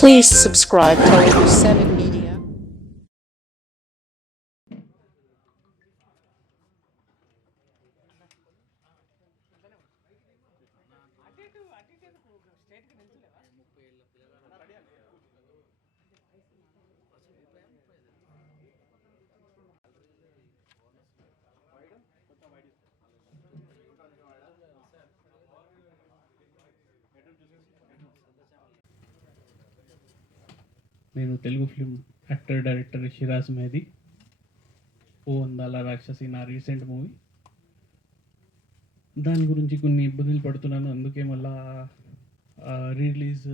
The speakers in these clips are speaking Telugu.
Please subscribe Telugu 7 Media. నేను Telugu film actor director Shiraj Mehdi. ఓ అందాల రాక్షసి నా రీసెంట్ మూవీ. దాని గురించి కొన్ని ఇబ్బందులు పడుతున్నాను, అందుకే మళ్ళా రిలీజ్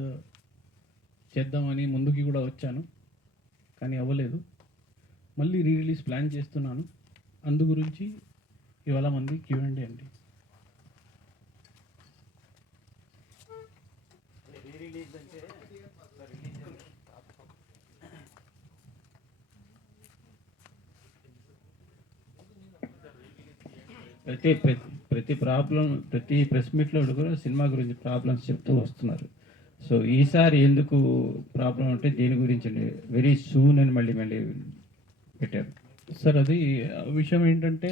చేద్దామని ముందుకి కూడా వచ్చాను, కానీ అవ్వలేదు. మళ్ళీ రిలీజ్ ప్లాన్ చేస్తున్నాను, అందు గురించి ఇవాళ మంది Q&A అండి. ప్రతి ప్రాబ్లం ప్రతి ప్రెస్ మీట్లో కూడా సినిమా గురించి ప్రాబ్లమ్స్ చెప్తూ వస్తున్నారు. సో ఈసారి ఎందుకు ప్రాబ్లం అంటే దేని గురించి వెరీ సూన్ అని మళ్ళీ పెట్టారు సార్. అది విషయం ఏంటంటే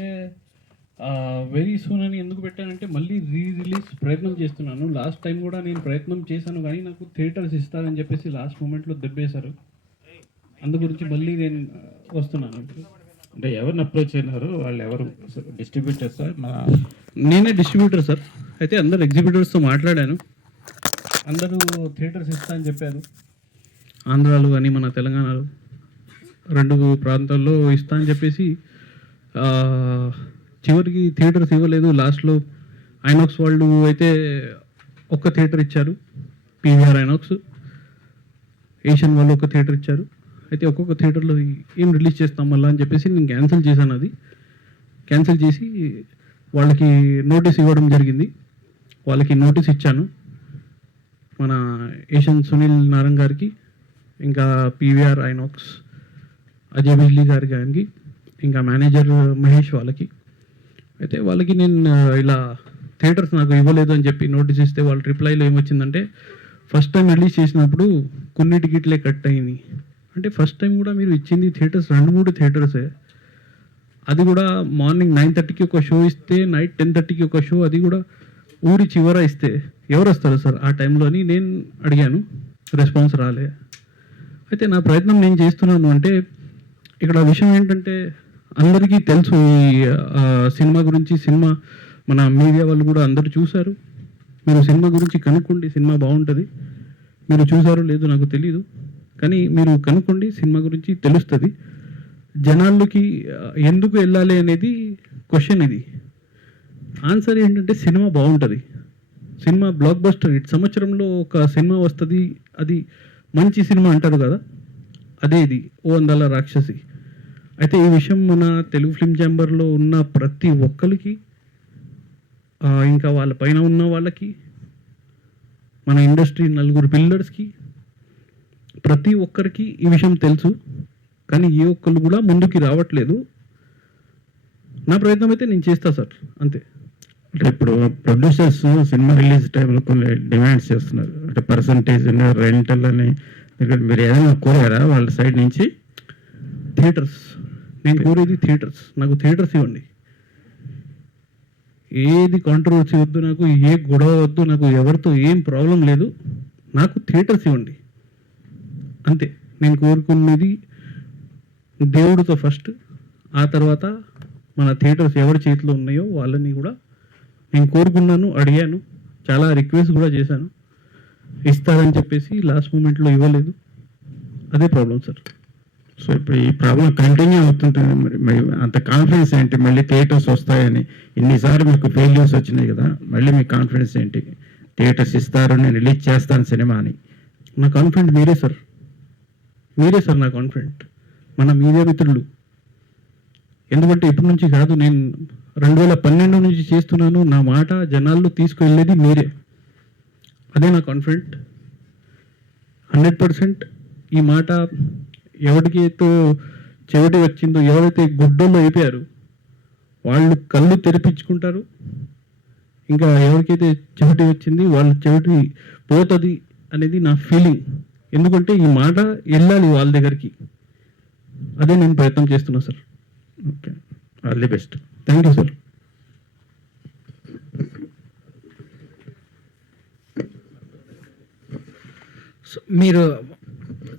వెరీ సూన్ అని ఎందుకు పెట్టానంటే మళ్ళీ రిలీజ్ ప్రయత్నం చేస్తున్నాను. లాస్ట్ టైం కూడా నేను ప్రయత్నం చేశాను, కానీ నాకు థియేటర్స్ ఇస్తారని చెప్పేసి లాస్ట్ మూమెంట్లో దెబ్బేశారు. అందు గురించి మళ్ళీ నేను వస్తున్నాను. అంటే ఎవరిని అప్రోచ్ అయినారు, వాళ్ళు ఎవరు డిస్ట్రిబ్యూటర్ సార్? నేనే డిస్ట్రిబ్యూటర్ సార్. అయితే అందరు ఎగ్జిబిటర్స్తో మాట్లాడాను, అందరూ థియేటర్స్ ఇస్తా అని చెప్పారు. ఆంధ్రాలో కానీ మన తెలంగాణలో 2 ప్రాంతాల్లో ఇస్తా అని చెప్పేసి చివరికి థియేటర్స్ ఇవ్వలేదు. లాస్ట్లో ఐనాక్స్ వాళ్ళు అయితే ఒక్క థియేటర్ ఇచ్చారు, PVR ఐనాక్స్. ఏషియన్ వాళ్ళు ఒక థియేటర్ ఇచ్చారు. అయితే ఒక్కొక్క థియేటర్లో ఏం రిలీజ్ చేస్తాం మళ్ళీ అని చెప్పేసి నేను క్యాన్సిల్ చేశాను. అది క్యాన్సిల్ చేసి వాళ్ళకి నోటీస్ ఇవ్వడం జరిగింది. వాళ్ళకి నోటీస్ ఇచ్చాను, మన ఏషియన్ సునీల్ నారంగ్ గారికి, ఇంకా PVR ఐనాక్స్ అజయ్ బిజ్లీ గారికి, ఇంకా మేనేజర్ మహేష్ వాళ్ళకి. అయితే వాళ్ళకి నేను ఇలా థియేటర్స్ నాకు ఇవ్వలేదు అని చెప్పి నోటీస్ ఇస్తే వాళ్ళ రిప్లైలో ఏమొచ్చిందంటే, ఫస్ట్ టైం రిలీజ్ చేసినప్పుడు కొన్ని టికెట్లే కట్ అయింది. అంటే ఫస్ట్ టైం కూడా మీరు ఇచ్చింది థియేటర్స్ 2-3 థియేటర్సే. అది కూడా మార్నింగ్ 9:30కి ఒక షో ఇస్తే నైట్ 10:30కి ఒక షో, అది కూడా ఊరి చివర ఇస్తే ఎవరు వస్తారు సార్ ఆ టైంలో అని నేను అడిగాను. రెస్పాన్స్ రాలే. అయితే నా ప్రయత్నం నేను చేస్తున్నాను. అంటే ఇక్కడ విషయం ఏంటంటే అందరికీ తెలుసు ఈ సినిమా గురించి. సినిమా మన మీడియా వాళ్ళు కూడా అందరూ చూశారు. మీరు సినిమా గురించి కనుక్కోండి, సినిమా బాగుంటుంది. మీరు చూసారో లేదో నాకు తెలీదు, కానీ మీరు కనుక్కోండి, సినిమా గురించి తెలుస్తుంది. జనాల్లోకి ఎందుకు వెళ్ళాలి అనేది క్వశ్చన్. ఇది ఆన్సర్ ఏంటంటే సినిమా బాగుంటుంది, సినిమా బ్లాక్ బస్టర్ హిట్. సంవత్సరంలో ఒక సినిమా వస్తుంది, అది మంచి సినిమా అంటారు కదా, అదే ఇది ఓ అందాల రాక్షసి. అయితే ఈ విషయం మన తెలుగు ఫిల్మ్ ఛాంబర్లో ఉన్న ప్రతి ఒక్కరికి, ఇంకా వాళ్ళ పైన ఉన్న వాళ్ళకి, మన ఇండస్ట్రీ 4 పిల్లర్స్కి, ప్రతి ఒక్కరికి ఈ విషయం తెలుసు, కానీ ఏ ఒక్కరు కూడా ముందుకి రావట్లేదు. నా ప్రయత్నం అయితే నేను చేస్తా సార్, అంతే. అంటే ఇప్పుడు ప్రొడ్యూసర్స్ సినిమా రిలీజ్ టైంలో కొన్ని డిమాండ్స్ చేస్తున్నారు, అంటే పర్సంటేజ్ రెంటల్ అని. మీరు ఏదైనా కోరారా వాళ్ళ సైడ్ నుంచి? థియేటర్స్ నేను కోరేది థియేటర్స్. నాకు థియేటర్స్ ఇవ్వండి, ఏది కాంట్రవర్సీ వద్దు, నాకు ఏ గొడవ వద్దు, నాకు ఎవరితో ఏం ప్రాబ్లం లేదు. నాకు థియేటర్స్ ఇవ్వండి, అంతే. నేను కోరుకున్నది దేవుడితో ఫస్ట్, ఆ తర్వాత మన థియేటర్స్ ఎవరి చేతిలో ఉన్నాయో వాళ్ళని కూడా నేను కోరుకున్నాను, అడిగాను, చాలా రిక్వెస్ట్ కూడా చేశాను. ఇస్తారని చెప్పేసి లాస్ట్ మూమెంట్లో ఇవ్వలేదు, అదే ప్రాబ్లం సార్. సో ఇప్పుడు ఈ ప్రాబ్లం కంటిన్యూ అవుతుంటుంది. మరి అంత కాన్ఫిడెన్స్ ఏంటి మళ్ళీ థియేటర్స్ వస్తాయని? ఇన్నిసార్లు మీకు ఫెయిల్యూర్స్ వచ్చినాయి కదా, మళ్ళీ మీ కాన్ఫిడెన్స్ ఏంటి? థియేటర్స్ ఇస్తారు, నేను రిలీజ్ చేస్తాను సినిమా అని. నా కాన్ఫిడెంట్ మీరే సార్, మీరే సార్ నా కాన్ఫిడెంట్, మన మీడియా మిత్రులు. ఎందుకంటే ఇప్పటి నుంచి కాదు, నేను 2012 నుంచి చేస్తున్నాను. నా మాట జనాల్లో తీసుకువెళ్ళేది మీరే, అదే నా కాన్ఫిడెంట్. 100% ఈ మాట ఎవరికైతే చెవిటి వచ్చిందో, ఎవరైతే గుడ్డల్లో అయిపోయారు వాళ్ళు కళ్ళు తెరిపించుకుంటారు. ఇంకా ఎవరికైతే చెవిటి వచ్చింది వాళ్ళ చెవిటి పోతుంది అనేది నా ఫీలింగ్. ఎందుకంటే ఈ మాట వెళ్ళాలి వాళ్ళ దగ్గరికి. అదే నేను ప్రయత్నం చేస్తున్నా sir. Okay, all the best. Thank you sir. మీరు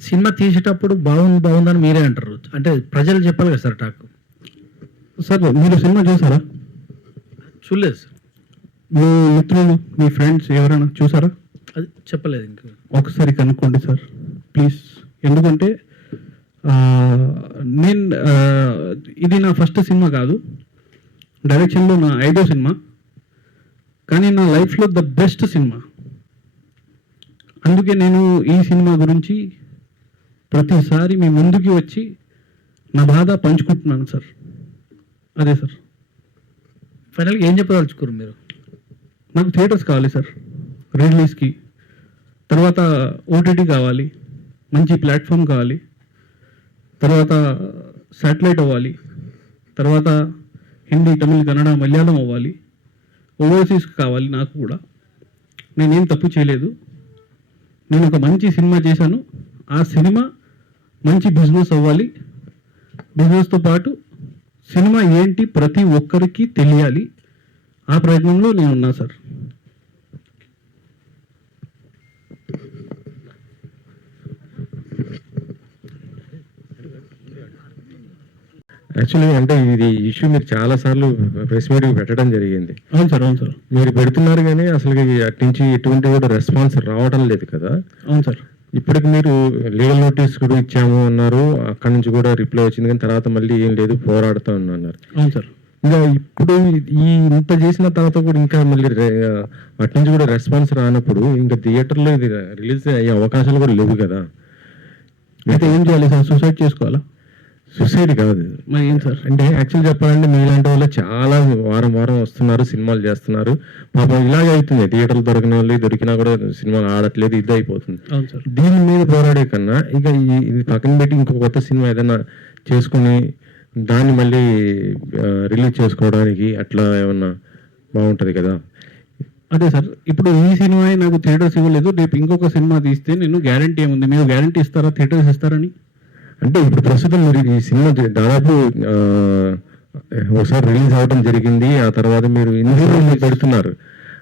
సినిమా తీసేటప్పుడు బాగుందని మీరే అంటారు, అంటే ప్రజలు చెప్పాలి కదా సార్ టాక్. సార్ మీరు సినిమా చూసారా? చూడలేదు సార్. మీ మిత్రులు, మీ ఫ్రెండ్స్ ఎవరైనా చూసారా? అది చెప్పలేదు ఇంకా. ఒకసారి కనుక్కోండి సార్ ప్లీజ్. ఎందుకంటే నేను ఇది నా ఫస్ట్ సినిమా కాదు, డైరెక్షన్లో నా 5వ సినిమా, కానీ నా లైఫ్లో ద బెస్ట్ సినిమా. అందుకే నేను ఈ సినిమా గురించి ప్రతిసారి మీ ముందుకి వచ్చి నా బాధ పంచుకుంటున్నాను సార్. అదే సార్. ఫైనల్గా ఏం చెప్పదలుచుకోరు మీరు? నాకు థియేటర్స్ కావాలి సార్ రిలీజ్కి, తర్వాత ఓటీటీ కావాలి, మంచి ప్లాట్ఫామ్ కావాలి, తర్వాత శాటిలైట్ అవ్వాలి, తర్వాత హిందీ, తమిళ్, కన్నడ, మలయాళం అవ్వాలి, ఓవర్సీస్ కావాలి. నాకు కూడా నేనేం తప్పు చేయలేదు. నేను ఒక మంచి సినిమా చేశాను. ఆ సినిమా మంచి బిజినెస్ అవ్వాలి. బిజినెస్తో పాటు సినిమా ఏంటి ప్రతి ఒక్కరికి తెలియాలి. ఆ ప్రయత్నంలో నేను ఉన్నా సార్. యాక్చువల్లీ అంటే ఇది ఇష్యూ మీరు చాలా సార్లు ప్రెస్ మీటింగ్ పెట్టడం జరిగింది. అవును సార్. అవును సార్. మీరు పెడుతున్నారు కానీ అసలు అటు నుంచి ఎటువంటి కూడా రెస్పాన్స్ రావడం లేదు కదా. అవును సార్. ఇప్పటికి మీరు లీగల్ నోటీస్ కూడా ఇచ్చాము అన్నారు, అక్కడి నుంచి కూడా రిప్లై వచ్చింది, కానీ తర్వాత మళ్ళీ ఏం లేదు పోరాడుతూ అన్నారు. అవును సార్. ఇంకా ఇప్పుడు ఈ ఇంత చేసిన తర్వాత కూడా ఇంకా మళ్ళీ అటు నుంచి కూడా రెస్పాన్స్ రానప్పుడు ఇంకా థియేటర్లో ఇది రిలీజ్ అయ్యే అవకాశాలు కూడా లేవు కదా. అయితే ఏం చేయాలి సార్? సూసైడ్ చేసుకోవాలా? సూసైడ్ కాదు మరి ఏం సార్? అంటే యాక్చువల్ చెప్పాలంటే మీలాంటి వాళ్ళు చాలా వారం వస్తున్నారు, సినిమాలు చేస్తున్నారు. పాపం ఇలాగే అవుతుంది, థియేటర్లు దొరికిన వాళ్ళు దొరికినా కూడా సినిమాలు ఆడట్లేదు, ఇది అయిపోతుంది. అవును సార్. దీని మీద పోరాడే కన్నా ఇక ఇది పక్కన పెట్టి ఇంకో కొత్త సినిమా ఏదైనా చేసుకుని దాన్ని మళ్ళీ రిలీజ్ చేసుకోవడానికి అట్లా ఏమన్నా బాగుంటుంది కదా. అదే సార్. ఇప్పుడు ఈ సినిమా నాకు థియేటర్స్ ఇవ్వలేదు, రేపు ఇంకొక సినిమా తీస్తే నేను గ్యారంటీ ఏముంది? మీరు గ్యారంటీ ఇస్తారా థియేటర్స్ ఇస్తారని? అంటే ఇప్పుడు ప్రస్తుతం మీరు ఈ సినిమా దాదాపు ఒకసారి రిలీజ్ అవడం జరిగింది, ఆ తర్వాత మీరు ఇన్ని పెడుతున్నారు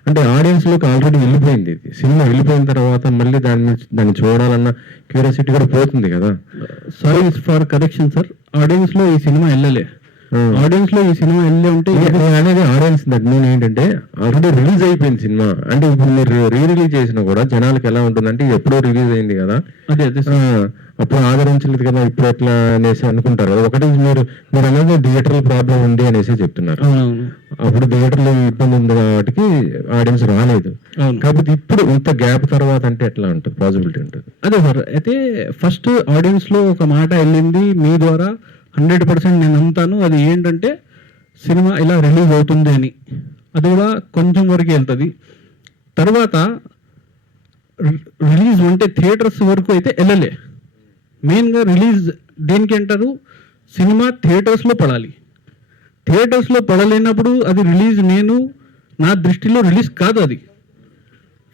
అంటే ఆడియన్స్లోకి ఆల్రెడీ వెళ్ళిపోయింది. సినిమా వెళ్ళిపోయిన తర్వాత మళ్ళీ దాన్ని చూడాలన్న క్యూరియాసిటీ కూడా పోతుంది కదా. Sorry for correction sir, audience లో ఈ సినిమా వెళ్ళలే. ఆడియన్స్ లో ఈ సినిమా వెళ్ళే ఉంటే అనేది ఆడియన్స్ నేను ఏంటంటే ఆల్రెడీ రిలీజ్ అయిపోయింది సినిమా. అంటే ఇప్పుడు మీరు రిలీజ్ చేసినా కూడా జనాలకి ఎలా ఉంటుందంటే ఎప్పుడో రిలీజ్ అయింది కదా, అదే అప్పుడు ఆదరించలేదు కదా, ఇప్పుడు ఎట్లా అనేసి అనుకుంటారు కదా. ఒకటి మీరు అనేది థియేటర్ ప్రాబ్లం ఉంది అనేసి చెప్తున్నారు. అప్పుడు థియేటర్లో ఇబ్బంది ఉంది కాబట్టి ఆడియన్స్ రాలేదు. కాబట్టి ఇప్పుడు ఇంత గ్యాప్ తర్వాత అంటే ఎట్లా ఉంటుంది, పాసిబిలిటీ ఉంటుంది? అదే సార్. అయితే ఫస్ట్ ఆడియన్స్ లో ఒక మాట వెళ్ళింది మీ ద్వారా, 100% నేను నమ్ముతాను. అది ఏంటంటే సినిమా ఇలా రిలీజ్ అవుతుంది అని, అది కూడా కొంచెం వరకు వెళ్తుంది. తర్వాత రిలీజ్ అంటే థియేటర్స్ వరకు అయితే వెళ్ళలే. మెయిన్గా రిలీజ్ దేనికి అంటారు? సినిమా థియేటర్స్లో పడాలి. థియేటర్స్లో పడలేనప్పుడు అది రిలీజ్ నా దృష్టిలో రిలీజ్ కాదు. అది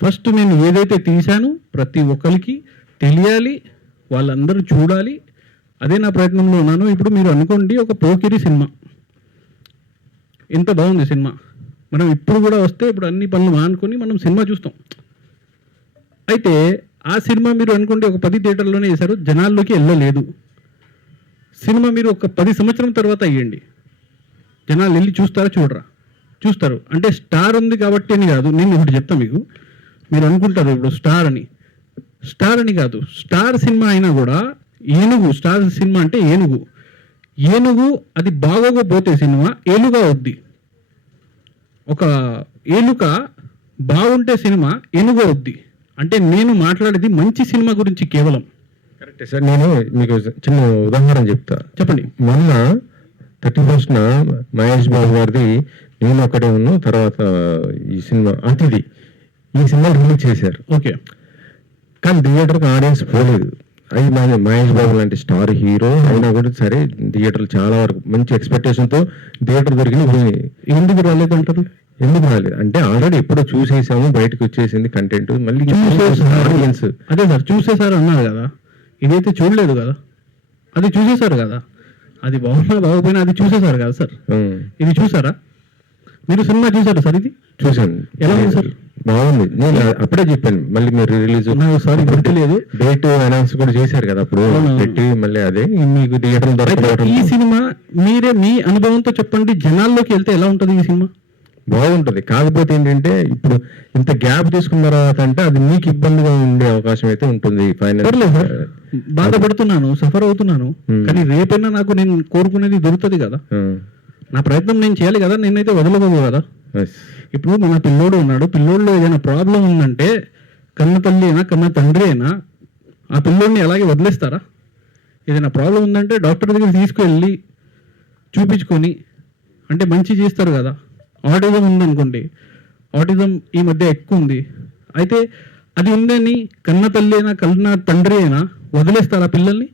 ఫస్ట్ నేను ఏదైతే తీశాను ప్రతి ఒక్కరికి తెలియాలి, వాళ్ళందరూ చూడాలి. అదే నా ప్రయత్నంలో ఉన్నాను. ఇప్పుడు మీరు అనుకోండి, ఒక పోకిరి సినిమా ఎంత బాగుంది సినిమా, మనం ఇప్పుడు కూడా వస్తే ఇప్పుడు అన్ని పనులు మానుకొని మనం సినిమా చూస్తాం. అయితే ఆ సినిమా మీరు అనుకోండి ఒక 10 థియేటర్లోనే వేశారు, జనాల్లోకి వెళ్ళలేదు. సినిమా మీరు ఒక 10 సంవత్సరం తర్వాత అయ్యండి, జనాలు వెళ్ళి చూస్తారా? చూడరా? చూస్తారు. అంటే స్టార్ ఉంది కాబట్టి అని కాదు. నేను ఒకటి చెప్తాను మీకు, మీరు అనుకుంటారు ఇప్పుడు స్టార్ అని కాదు. స్టార్ సినిమా అయినా కూడా ఏనుగు, స్టార్ సినిమా అంటే ఏనుగు అది బాగోకపోతే సినిమా ఏలుగా వద్ది. ఒక ఏలుక బాగుంటే సినిమా ఏనుగు వద్ది. అంటే నేను మాట్లాడేది మంచి సినిమా గురించి కేవలం. కరెక్టే సార్. నేను మీకు చిన్న ఉదాహరణ చెప్తా. చెప్పండి. మొన్న 31st మహేష్ బాబు గారిది నేను ఒకటే ఉన్నాను, తర్వాత ఈ సినిమా అతిథి, ఈ సినిమా రిలీజ్ చేశారు. ఓకే. కానీ థియేటర్కి ఆడియన్స్ పోలేదు. అది మహేష్ బాబు లాంటి స్టార్ హీరో అయినా కూడా సరే థియేటర్లు చాలా వరకు మంచి ఎక్స్పెక్టేషన్తో థియేటర్ దొరికి పోయినాయి. ఎందుకు రాలేదంటారు? ఎందుకు రాలేదు అంటే ఆల్రెడీ ఎప్పుడో చూసేసాము, బయటకు వచ్చేసింది కంటెంట్, మళ్ళీ ఆడియన్స్ అదే సార్ చూసేసారు అన్నారు కదా, ఇదైతే చూడలేదు కదా, అది చూసేసారు కదా, అది బాగున్నా బాగోపోయినా అది చూసేసారు కదా సార్. ఇది చూసారా మీరు? సినిమా చూసారా సార్? ఇది చూసాను. ఎలా ఉంది సార్? బాగుంది. నేను అప్పుడే చెప్పాను, మళ్ళీ మీరు రిలీజ్ సారీ గుర్తులేదు, డేట్ అనౌన్స్ కూడా చేశారు కదా అప్పుడు పెట్టి, మళ్ళీ అదే మీకు థియేటర్ దొరకడం. ఈ సినిమా మీరే మీ అనుభవంతో చెప్పండి, జనాల్లోకి వెళ్తే ఎలా ఉంటుంది ఈ సినిమా? బాగుంటది. కాకపోతే ఏంటంటే ఇప్పుడు ఇంత గ్యాప్ తీసుకున్న తర్వాత అంటే అది మీకు ఇబ్బందిగా ఉండే అవకాశం అయితే ఉంటుంది. పర్లేదు సార్, బాధపడుతున్నాను, సఫర్ అవుతున్నాను, కానీ రేపైనా నాకు నేను కోరుకునేది దొరుకుతుంది కదా, నా ప్రయత్నం నేను చేయాలి కదా, నేనైతే వదలకూడదు కదా. ఇప్పుడు మన పిల్లోడు ఉన్నాడు, పిల్లోడులో ఏదైనా ప్రాబ్లం ఉందంటే కన్న తల్లి అయినా కన్న తండ్రి అయినా ఆ పిల్లోడిని అలాగే వదిలేస్తారా? ఏదైనా ప్రాబ్లం ఉందంటే డాక్టర్ దగ్గర తీసుకువెళ్ళి చూపించుకొని అంటే మంచి చేస్తారు కదా. ఆటిజం ఉందనుకోండి, ఆటిజం ఈ మధ్య ఎక్కువ ఉంది, అయితే అది ఉందని కన్న తల్లి అయినా కన్న తండ్రి అయినా వదిలేస్తారా పిల్లల్ని?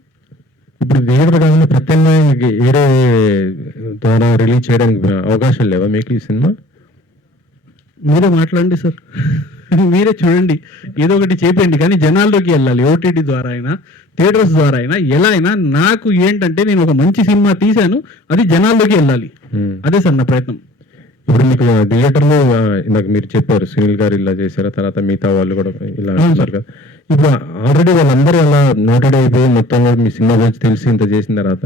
ఇప్పుడు థియేటర్ కాకుండా ప్రత్యామ్నాయానికి వేరే ద్వారా రిలీజ్ చేయడానికి అవకాశాలు లేవా మీకు ఈ సినిమా? మీరే మాట్లాడండి సార్, మీరే చూడండి, ఏదో ఒకటి చేపండి, కానీ జనాల్లోకి వెళ్ళాలి. ఓటీటీ ద్వారా అయినా థియేటర్స్ ద్వారా అయినా ఎలా అయినా నాకు ఏంటంటే నేను ఒక మంచి సినిమా తీశాను, అది జనాల్లోకి వెళ్ళాలి, అదే సార్ నా ప్రయత్నం. ఇప్పుడు మీకు థియేటర్లో ఇందాక మీరు చెప్పారు సునీల్ గారు ఇలా చేశారు, తర్వాత మిగతా వాళ్ళు కూడా ఇలా అంటారు కదా. ఇప్పుడు ఆల్రెడీ వాళ్ళందరూ అలా నోటెడ్ అయిపోయి మొత్తంగా మీ సినిమా గురించి తెలిసి ఇంత చేసిన తర్వాత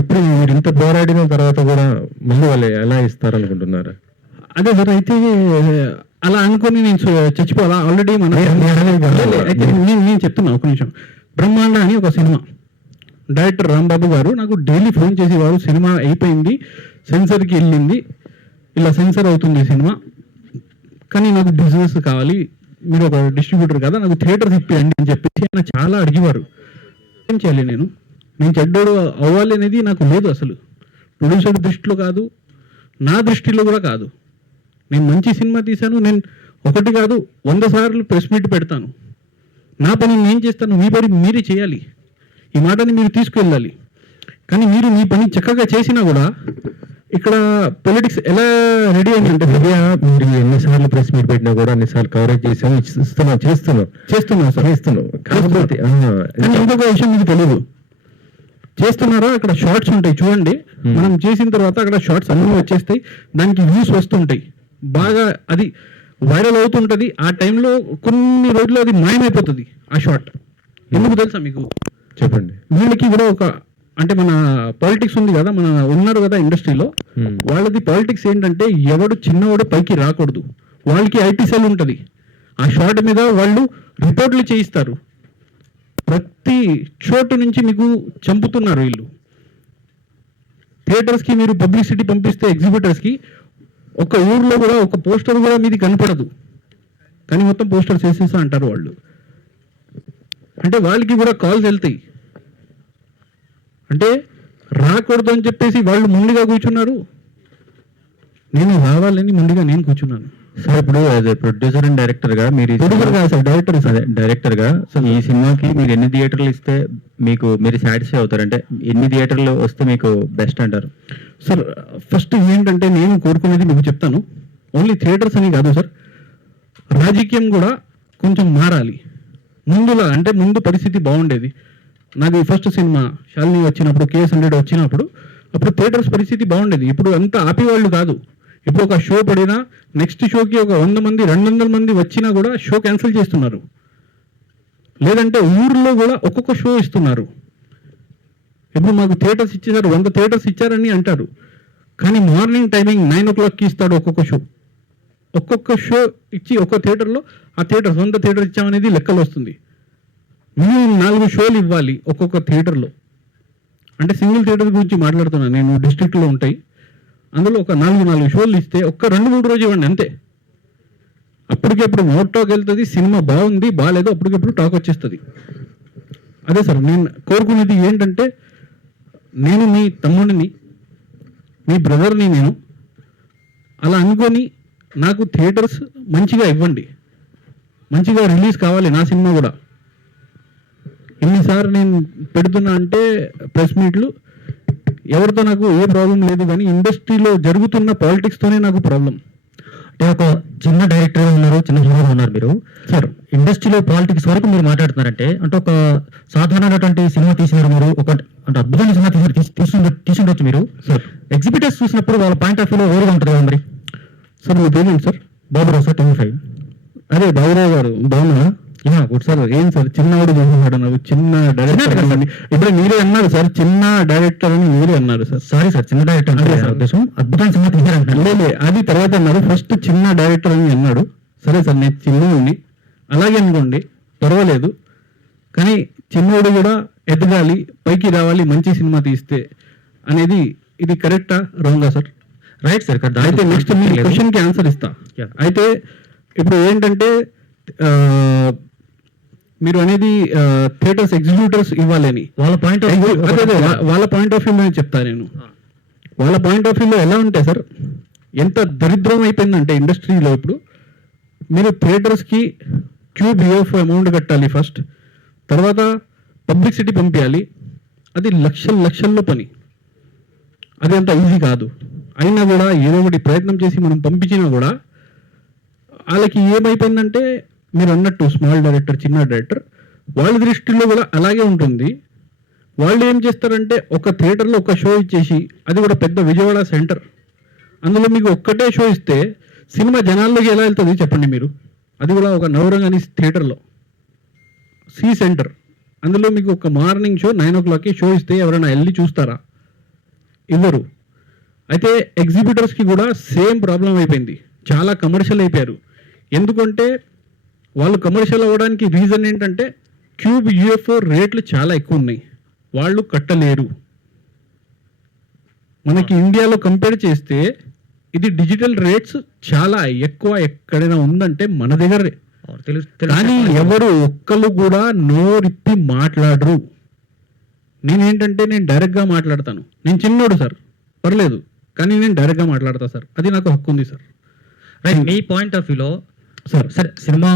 ఇప్పుడు మీరు ఇంత పోరాడిన తర్వాత కూడా మళ్ళీ వాళ్ళు ఎలా ఇస్తారనుకుంటున్నారు? అదే సార్, అయితే అలా అనుకుని నేను చచ్చిపోవాలా? ఆల్రెడీ మన అయితే నేను చెప్తున్నా ఒక నిమిషం. బ్రహ్మాండ అని ఒక సినిమా డైరెక్టర్ రాంబాబు గారు నాకు డైలీ ఫోన్ చేసేవారు, సినిమా అయిపోయింది, సెన్సర్కి వెళ్ళింది, ఇలా సెన్సర్ అవుతుంది సినిమా, కానీ నాకు బిజినెస్ కావాలి, మీరు ఒక డిస్ట్రిబ్యూటర్ కదా, నాకు థియేటర్స్ ఇప్పియండి అని చెప్పేసి ఆయన చాలా అడిగేవారు. ఏం చేయాలి నేను చెడ్డోడు అవ్వాలి అనేది నాకు లేదు అసలు, ప్రొడ్యూసర్ దృష్టిలో కాదు, నా దృష్టిలో కూడా కాదు. నేను మంచి సినిమా తీశాను, నేను ఒకటి కాదు 100 సార్లు ప్రెస్ మీట్ పెడతాను, నా పని నేను చేస్తాను, మీ పని మీరే చేయాలి, ఈ మాటని మీరు తీసుకువెళ్ళాలి. కానీ మీరు మీ పని చక్కగా చేసినా కూడా ఇక్కడ పొలిటిక్స్ ఎలా రెడీ అయిందంటే, మీరు ఎన్నిసార్లు ప్రెస్ మీట్ పెట్టినా కూడా అన్నిసార్లు కవరేజ్ చేస్తున్నాం చేస్తున్నాం. కాకపోతే ఇంకొక విషయం మీకు తెలియదు, చేస్తున్నారా? అక్కడ షార్ట్స్ ఉంటాయి చూడండి, మనం చేసిన తర్వాత అక్కడ షార్ట్స్ అన్నీ వచ్చేస్తాయి, దానికి వ్యూస్ వస్తుంటాయి, బాగా అది వైరల్ అవుతుంటది. ఆ టైంలో కొన్ని రోజులు అది మాయమైపోతుంది ఆ షార్ట్. ఎందుకు తెలుసా మీకు? చెప్పండి. వీళ్ళకి కూడా ఒక అంటే మన పాలిటిక్స్ ఉంది కదా, మన ఉన్నారు కదా ఇండస్ట్రీలో, వాళ్ళది పాలిటిక్స్ ఏంటంటే ఎవడు చిన్నవాడు పైకి రాకూడదు, వాళ్ళకి ఐటీ సెల్ ఉంటుంది, ఆ షార్ట్ మీద వాళ్ళు రిపోర్ట్లు చేయిస్తారు, ప్రతి చోటు నుంచి మీకు చంపుతున్నారు వీళ్ళు. థియేటర్స్కి మీరు పబ్లిసిటీ పంపిస్తే ఎగ్జిబిటర్స్కి ఒక ఊర్లో కూడా ఒక పోస్టర్ కూడా మీది కనపడదు, కానీ మొత్తం పోస్టర్స్ వేసేస్తా అంటారు వాళ్ళు. అంటే వాళ్ళకి కూడా కాల్స్ వెళ్తాయి, అంటే రాకూడదు అని చెప్పేసి వాళ్ళు ముందుగా కూర్చున్నారు, నేను రావాలని ముందుగా నేను కూర్చున్నాను. సార్ ఇప్పుడు as a producer and director గా మీరు ప్రొడ్యూసర్ కాదు సార్, డైరెక్టర్. అదే డైరెక్టర్ గా ఈ సినిమాకి మీరు ఎన్ని థియేటర్లు ఇస్తే మీరు సాటిస్ఫై అవుతారు, అంటే ఎన్ని థియేటర్లు వస్తే మీకు బెస్ట్ అంటారు? సార్ ఫస్ట్ ఏంటంటే నేను కోరుకునేది మీకు చెప్తాను, ఓన్లీ థియేటర్స్ అని కాదు సార్, రాజకీయం కూడా కొంచెం మారాలి. ముందులా అంటే ముందు పరిస్థితి బాగుండేది, నాది ఫస్ట్ సినిమా శాలిని వచ్చినప్పుడు, KS100 వచ్చినప్పుడు అప్పుడు థియేటర్స్ పరిస్థితి బాగుండేది. ఇప్పుడు అంతా ఆపేవాళ్ళు కాదు, ఇప్పుడు ఒక షో పడినా నెక్స్ట్ షోకి ఒక 100 మంది 200 మంది వచ్చినా కూడా షో క్యాన్సిల్ చేస్తున్నారు, లేదంటే ఊర్లో కూడా ఒక్కొక్క షో ఇస్తున్నారు. ఇప్పుడు మాకు థియేటర్స్ ఇచ్చేసారు, 100 థియేటర్స్ ఇచ్చారని అంటారు, కానీ మార్నింగ్ టైమింగ్ 9 o'clockకి ఇస్తాడు ఒక్కొక్క షో ఇచ్చి ఒక్కొక్క థియేటర్లో ఆ థియేటర్స్ 100 థియేటర్ ఇచ్చామనేది లెక్కలు వస్తుంది. మినిమం 4 షోలు ఇవ్వాలి ఒక్కొక్క థియేటర్లో. అంటే సింగిల్ థియేటర్ గురించి మాట్లాడుతున్నాను నేను, డిస్ట్రిక్ట్లో ఉంటాయి, అందులో ఒక 4 షోలు ఇస్తే ఒక్క 2-3 రోజు ఇవ్వండి అంతే, అప్పటికెప్పుడు నోట్ టాక్ వెళ్తుంది, సినిమా బాగుంది బాగాలేదు అప్పటికెప్పుడు టాక్ వచ్చేస్తుంది. అదే సార్ నేను కోరుకునేది ఏంటంటే, నేను మీ తమ్ముడిని, మీ బ్రదర్ని, నేను అలా అనుకొని నాకు థియేటర్స్ మంచిగా ఇవ్వండి, మంచిగా రిలీజ్ కావాలి నా సినిమా కూడా. ఎన్నిసార్లు నేను పెడుతున్నా అంటే ప్రెస్ మీట్లు, ఎవరితో నాకు ఏ ప్రాబ్లం లేదు, కానీ ఇండస్ట్రీలో జరుగుతున్న పాలిటిక్స్తోనే నాకు ప్రాబ్లం. అంటే ఒక చిన్న డైరెక్టర్ ఉన్నారు, చిన్న హీరోగా ఉన్నారు మీరు. సార్ ఇండస్ట్రీలో పాలిటిక్స్ వరకు మీరు మాట్లాడుతున్నారంటే అంటే ఒక సాధారణమైనటువంటి సినిమా తీసినారు మీరు, ఒక అంటే అద్భుతమైన సినిమా తీసుండొచ్చు మీరు. సార్ ఎగ్జిబిటర్స్ చూసినప్పుడు వాళ్ళ పాయింట్ ఆఫ్ వ్యూలో వేరుగా ఉంటుంది కదా మరి. సార్ మీ పేమెంట్ సార్ బాబురావు సార్ 25. అదే బాబురావు గారు బాగున్నా గుడ్ సార్. ఏం సార్ చిన్నవాడు చూస్తున్నాడు నాకు, చిన్న డైరెక్టర్ అని ఇప్పుడు మీరే అన్నారు సార్, చిన్న డైరెక్టర్ అని మీరే అన్నారు సార్. సారీ సార్, చిన్న డైరెక్టర్ అంటే ఉద్దేశం అద్భుతమైన సినిమా తీసారంటే లేదు అది తర్వాత అన్నారు, ఫస్ట్ చిన్న డైరెక్టర్ అని అన్నాడు. సరే సార్ నేను చిన్నవాడిని అలాగే అనుకోండి పర్వాలేదు, కానీ చిన్నోడు కూడా ఎదగాలి, పైకి రావాలి, మంచి సినిమా తీస్తే అనేది ఇది కరెక్టా రాంగా సార్? Right sir. అయితే నెక్స్ట్ మీ క్వశ్చన్కి ఆన్సర్ ఇస్తా. అయితే ఇప్పుడు ఏంటంటే మీరు అనేది థియేటర్స్ ఎగ్జిక్యూటర్స్ ఇవ్వాలని వాళ్ళ పాయింట్ ఆఫ్ వ్యూ, వాళ్ళ పాయింట్ ఆఫ్ వ్యూలో చెప్తా నేను. వాళ్ళ పాయింట్ ఆఫ్ వ్యూలో ఎలా ఉంటాయి సార్, ఎంత దరిద్రం అయిపోయిందంటే ఇండస్ట్రీలో ఇప్పుడు మీరు థియేటర్స్కి క్యూబ్ యూఎఫ్ అమౌంట్ కట్టాలి ఫస్ట్, తర్వాత పబ్లిసిటీ పంపించాలి. అది లక్షల్లో పని, అది అంత ఈజీ కాదు. అయినా కూడా ఏదో ఒకటి ప్రయత్నం చేసి మనం పంపించినా కూడా వాళ్ళకి ఏమైపోయిందంటే మీరు అన్నట్టు స్మాల్ డైరెక్టర్, చిన్న డైరెక్టర్ వాళ్ళ దృష్టిలో కూడా అలాగే ఉంటుంది. వాళ్ళు ఏం చేస్తారంటే ఒక థియేటర్లో ఒక షో ఇచ్చేసి, అది కూడా పెద్ద విజయవాడ సెంటర్, అందులో మీకు ఒక్కటే షో ఇస్తే సినిమా జనాల్లోకి ఎలా వెళ్తుంది చెప్పండి మీరు? అది కూడా ఒక నవరంగని థియేటర్లో సి సెంటర్, అందులో మీకు ఒక మార్నింగ్ షో 9 o'clockకి షో ఇస్తే ఎవరైనా వెళ్ళి చూస్తారా? ఇవ్వరు. అయితే ఎగ్జిబిటర్స్కి కూడా సేమ్ ప్రాబ్లం అయిపోయింది, చాలా కమర్షియల్ అయిపోయారు. ఎందుకంటే వాళ్ళు కమర్షియల్ అవ్వడానికి రీజన్ ఏంటంటే క్యూబ్ యూఎఫ్ఓ రేట్లు చాలా ఎక్కువ ఉన్నాయి, వాళ్ళు కట్టలేరు. మనకి ఇండియాలో కంపేర్ చేస్తే ఇది డిజిటల్ రేట్స్ చాలా ఎక్కువ ఎక్కడైనా ఉందంటే మన దగ్గరే. కానీ ఎవరు ఒక్కళ్ళు కూడా నోరిప్పి మాట్లాడరు. నేనేంటంటే నేను డైరెక్ట్గా మాట్లాడతాను, నేను చిన్నోడు సార్ పర్లేదు, కానీ నేను డైరెక్ట్గా మాట్లాడతా సార్, అది నాకు హక్కు ఉంది sir. Right. Me point of వ్యూలో సార్ సరే సినిమా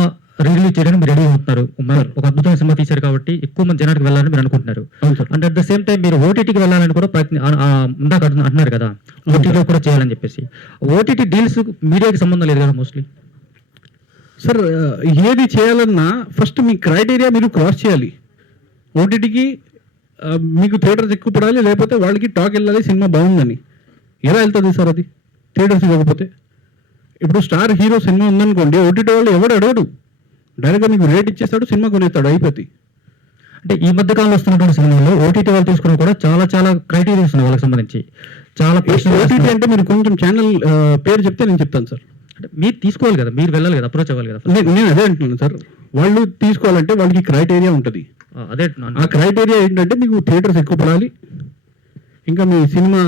రిలీజ్ చేయడానికి మీరు రెడీ అవుతున్నారు, ఒక అద్భుతమైన సినిమా తీశారు కాబట్టి ఎక్కువ మంది జనానికి వెళ్ళాలని మీరు అనుకుంటున్నారు. And at the same time మీరు ఓటీటీకి వెళ్ళాలని కూడా ఇందాక అంటున్నారు కదా, ఓటీటీలో కూడా చేయాలని చెప్పేసి. ఓటీటీ డీల్స్ మీడియాకి సంబంధం లేదు కదా మోస్ట్లీ సార్. ఏది చేయాలన్నా ఫస్ట్ మీ క్రైటీరియా మీరు క్రాస్ చేయాలి. ఓటీటీకి మీకు థియేటర్స్ ఎక్కువ పడాలి, లేకపోతే వాళ్ళకి టాక్ వెళ్ళాలి సినిమా బాగుందని. ఎలా వెళ్తుంది సార్ అది థియేటర్స్ ఇవ్వకపోతే? ఇప్పుడు స్టార్ హీరో సినిమా ఉందనుకోండి, ఓటీటీ వాళ్ళు ఎవడు అడగడు, డైరెక్ట్గా మీకు రేట్ ఇచ్చేస్తాడు, సినిమా కొనేస్తాడు, అయిపోతుంది. అంటే ఈ మధ్య కాలంలో వస్తున్నటువంటి సినిమాలో ఓటీటీ వాళ్ళు తీసుకున్న కూడా చాలా క్రైటీరియాస్ ఉన్నాయి వాళ్ళకి సంబంధించి. చాలా ఓటీటీ అంటే మీరు కొంచెం ఛానల్ పేరు చెప్తే నేను చెప్తాను సార్. అంటే మీరు తీసుకోవాలి కదా, మీరు వెళ్ళాలి కదా, అప్రోచ్ అవ్వాలి కదా. నేను అదే అంటున్నాను సార్, వాళ్ళు తీసుకోవాలంటే వాళ్ళకి క్రైటీరియా ఉంటుంది. అదే ఆ క్రైటీరియా ఏంటంటే మీకు థియేటర్స్ ఎక్కువ పడాలి, ఇంకా మీ సినిమా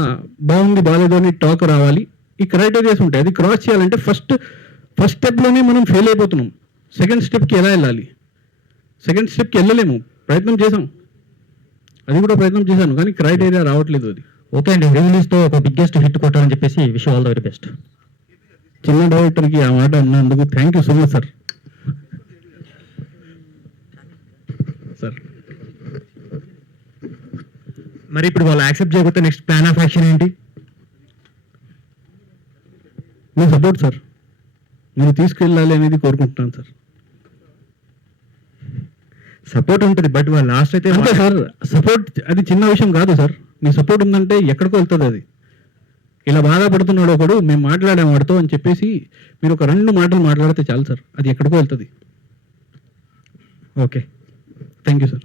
బాగుంది బాగాలేదు అని టాక్ రావాలి. ఈ క్రైటీరియాస్ ఉంటాయి, అది క్రాస్ చేయాలంటే ఫస్ట్ స్టెప్లోనే మనం ఫెయిల్ అయిపోతున్నాం. సెకండ్ స్టెప్కి ఎలా వెళ్ళాలి? సెకండ్ స్టెప్కి వెళ్ళలేము. ప్రయత్నం చేసాం, అది కూడా ప్రయత్నం చేశాను, కానీ క్రైటీరియా రావట్లేదు. అది ఓకే అండి. రిలీజ్తో ఒక బిగ్గెస్ట్ హిట్ కొట్టాలని చెప్పేసి wish all the very best. చిన్న డైరెక్టర్కి ఆ మాట అన్నందుకు thank you so much sir. Sir మరి ఇప్పుడు వాళ్ళు యాక్సెప్ట్ చేయకపోతే నెక్స్ట్ ప్లాన్ ఆఫ్ యాక్షన్ ఏంటి? మీ సపోర్ట్ సార్, మీరు తీసుకెళ్ళాలి అనేది కోరుకుంటున్నాను సార్. సపోర్ట్ ఉంటుంది, బట్ వాళ్ళు లాస్ట్ అయితే అంతే సార్. సపోర్ట్ అది చిన్న విషయం కాదు సార్. మీ సపోర్ట్ ఉందంటే ఎక్కడికో వెళ్తుంది అది. ఇలా బాధపడుతున్నాడు ఒకడు, మేము మాట్లాడాము వాడితో అని చెప్పేసి మీరు ఒక 2 మాటలు మాట్లాడితే చాలు సార్, అది ఎక్కడికో వెళ్తుంది. Okay, thank you sir.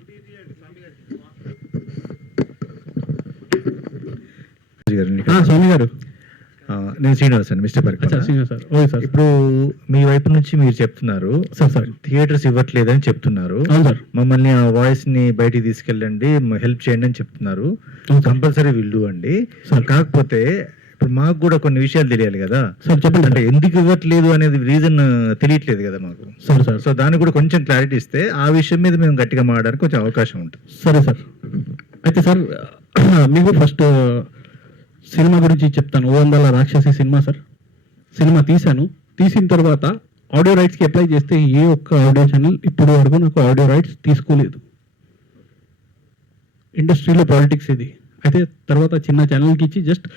Swami గారు, నేను శ్రీనివాస్ అండి, mister Achcha Parikar. Srinivas sir. Okay sir. ఇప్పుడు మీ వైపు నుంచి మీరు చెప్తున్నారు సార్ థియేటర్స్ ఇవ్వట్లేదని చెప్తున్నారు. అవును సార్. మమ్మల్ని ఆ వాయిస్ ని బయటికి తీసుకెళ్ళండి, హెల్ప్ చేయండి అని చెప్తున్నారు. కంపల్సరీ విల్ అండి. కాకపోతే ఇప్పుడు మాకు కూడా కొన్ని విషయాలు తెలియాలి కదా సార్. చెప్పండి. అంటే ఎందుకు ఇవ్వట్లేదు అనేది రీజన్ తెలియట్లేదు కదా మాకు. సార్ సో దాన్ని కూడా కొంచెం క్లారిటీ ఇస్తే ఆ విషయం మీద మేము గట్టిగా మాట్లాడడానికి కొంచెం అవకాశం ఉంటుంది. సరే సార్. అయితే సార్ మీకు ఫస్ట్ సినిమా గురించి చెప్తాను. 100 రాక్షసి సినిమా సార్. సినిమా తీశాను, తీసిన తర్వాత ఆడియో రైట్స్కి అప్లై చేస్తే ఏ ఒక్క ఆడియో ఛానల్ ఇప్పుడు వరకు నాకు ఆడియో రైట్స్ తీసుకోలేదు. ఇండస్ట్రీలో పాలిటిక్స్ ఇది. అయితే తర్వాత చిన్న ఛానల్కి ఇచ్చి జస్ట్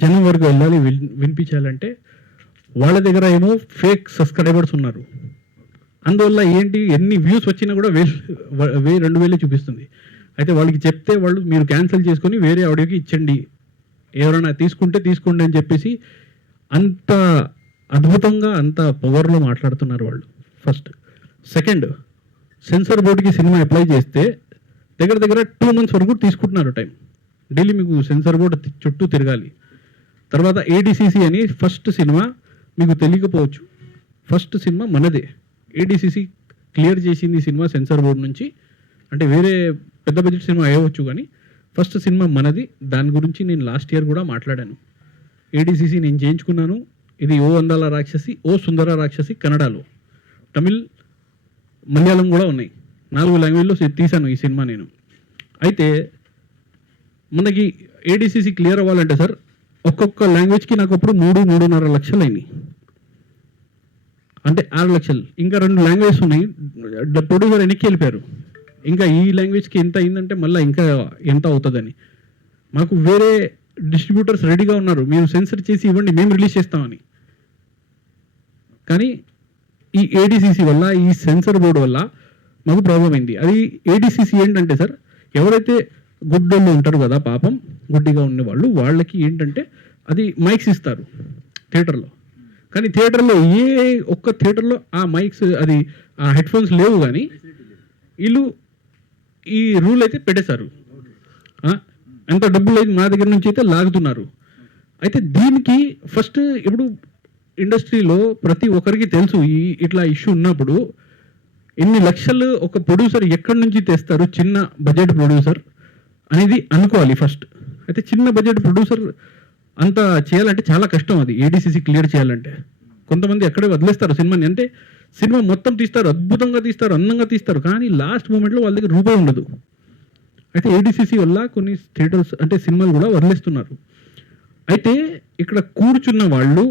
జనం వరకు వెళ్ళాలి, వినిపించాలంటే వాళ్ళ దగ్గర ఏమో ఫేక్ సబ్స్క్రైబర్స్ ఉన్నారు. అందువల్ల ఏంటి, ఎన్ని వ్యూస్ వచ్చినా కూడా 2,000 చూపిస్తుంది. అయితే వాళ్ళకి చెప్తే వాళ్ళు మీరు క్యాన్సిల్ చేసుకొని వేరే ఆడియోకి ఇచ్చండి, ఎవరైనా తీసుకుంటే తీసుకోండి అని చెప్పేసి అంత అద్భుతంగా అంత పవర్లో మాట్లాడుతున్నారు వాళ్ళు. ఫస్ట్. సెకండ్, సెన్సార్ బోర్డుకి సినిమా అప్లై చేస్తే దగ్గర 2 months వరకు తీసుకుంటున్నారు టైం. డైలీ మీకు సెన్సార్ బోర్డు చుట్టూ తిరగాలి. తర్వాత ఏడీసీసీ అని ఫస్ట్ సినిమా, మీకు తెలియకపోవచ్చు, ఫస్ట్ సినిమా మనదే. ఏడీసీసీ క్లియర్ చేసింది సినిమా సెన్సార్ బోర్డు నుంచి. అంటే వేరే పెద్ద బడ్జెట్ సినిమా అయ్యవచ్చు కానీ ఫస్ట్ సినిమా మనది. దాని గురించి నేను లాస్ట్ ఇయర్ కూడా మాట్లాడాను. ఏడీసీసీ నేను చేయించుకున్నాను. ఇది ఓ అందాల రాక్షసి, ఓ సుందర రాక్షసి కన్నడలో, తమిళ్, మలయాళం కూడా ఉన్నాయి. 4 లాంగ్వేజ్లో తీశాను ఈ సినిమా నేను. అయితే మనకి ఏడీసీసీ క్లియర్ అవ్వాలంటే సార్ ఒక్కొక్క లాంగ్వేజ్కి నాకు అప్పుడు 3-3.5 లక్షలు అయినాయి. అంటే 6 లక్షలు. ఇంకా 2 లాంగ్వేజెస్ ఉన్నాయి. ప్రొడ్యూసర్ వెనక్కి వెళ్ళిపోయారు. ఇంకా ఈ లాంగ్వేజ్కి ఎంత అయిందంటే మళ్ళీ ఇంకా ఎంత అవుతుందని. మాకు వేరే డిస్ట్రిబ్యూటర్స్ రెడీగా ఉన్నారు, మీరు సెన్సర్ చేసి ఇవ్వండి మేము రిలీజ్ చేస్తామని. కానీ ఈ ఏడీసీసీ వల్ల, ఈ సెన్సర్ బోర్డు వల్ల మాకు ప్రాబ్లం అయింది. అది ఏడీసీసీ ఏంటంటే సార్, ఎవరైతే గుడ్డోళ్ళు ఉంటారు కదా, పాపం గుడ్డిగా ఉండేవాళ్ళు, వాళ్ళకి ఏంటంటే అది మైక్స్ ఇస్తారు థియేటర్లో. కానీ థియేటర్లో ఒక్క థియేటర్లో ఆ మైక్స్, అది ఆ హెడ్ఫోన్స్ లేవు. కానీ వీళ్ళు ఈ రూల్ అయితే పెట్టేశారు. ఎంత డబ్బులు అయితే మా దగ్గర నుంచి అయితే లాగుతున్నారు. అయితే దీనికి ఫస్ట్ ఇప్పుడు ఇండస్ట్రీలో ప్రతి ఒక్కరికి తెలుసు ఇట్లా ఇష్యూ ఉన్నప్పుడు ఎన్ని లక్షలు ఒక ప్రొడ్యూసర్ ఎక్కడి నుంచి తెస్తారు, చిన్న బడ్జెట్ ప్రొడ్యూసర్ అనేది అనుకోవాలి ఫస్ట్. అయితే చిన్న బడ్జెట్ ప్రొడ్యూసర్ అంత చేయాలంటే చాలా కష్టం. అది ఏడీసీసీ క్లియర్ చేయాలంటే కొంతమంది అక్కడే వదిలేస్తారు సినిమాని. అంటే సినిమా మొత్తం తీస్తారు, అద్భుతంగా తీస్తారు, అందంగా తీస్తారు, కానీ లాస్ట్ మూమెంట్లో వాళ్ళ దగ్గర రూపాయి ఉండదు. అయితే ఏడీసీసీ వల్ల కొన్ని థియేటర్స్ అంటే సినిమాలు కూడా వదిలేస్తున్నారు. అయితే ఇక్కడ కూర్చున్న వాళ్ళు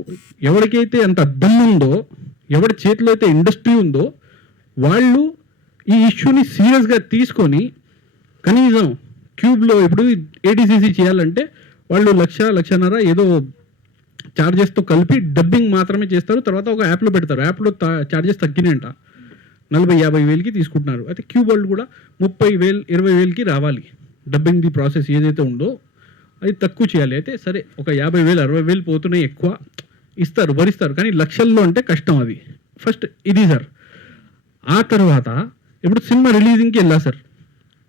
ఎవరికైతే అంత దమ్ము ఉందో, ఎవరి చేతిలో అయితే ఇండస్ట్రీ ఉందో, వాళ్ళు ఈ ఇష్యూని సీరియస్గా తీసుకొని కనీసం క్యూబ్లో ఇప్పుడు ఏడీసీసీ చేయాలంటే వాళ్ళు 1-1.5 ఏదో ఛార్జెస్తో కలిపి డబ్బింగ్ మాత్రమే చేస్తారు. తర్వాత ఒక యాప్లో పెడతారు. యాప్లో ఛార్జెస్ తగ్గినాయంట, 40-50 వేలకి తీసుకుంటున్నారు. అయితే క్యూబ్ వాళ్ళు కూడా 30,000-20 వేలకి రావాలి. డబ్బింగ్ది ప్రాసెస్ ఏదైతే ఉందో అది తక్కువ చేయాలి. అయితే సరే ఒక 50,000-60,000 పోతున్నాయి, ఎక్కువ ఇస్తారు, భరిస్తారు. కానీ లక్షల్లో అంటే కష్టం. అది ఫస్ట్ ఇది సార్. ఆ తర్వాత ఇప్పుడు సినిమా రిలీజింగ్కి వెళ్ళా సార్.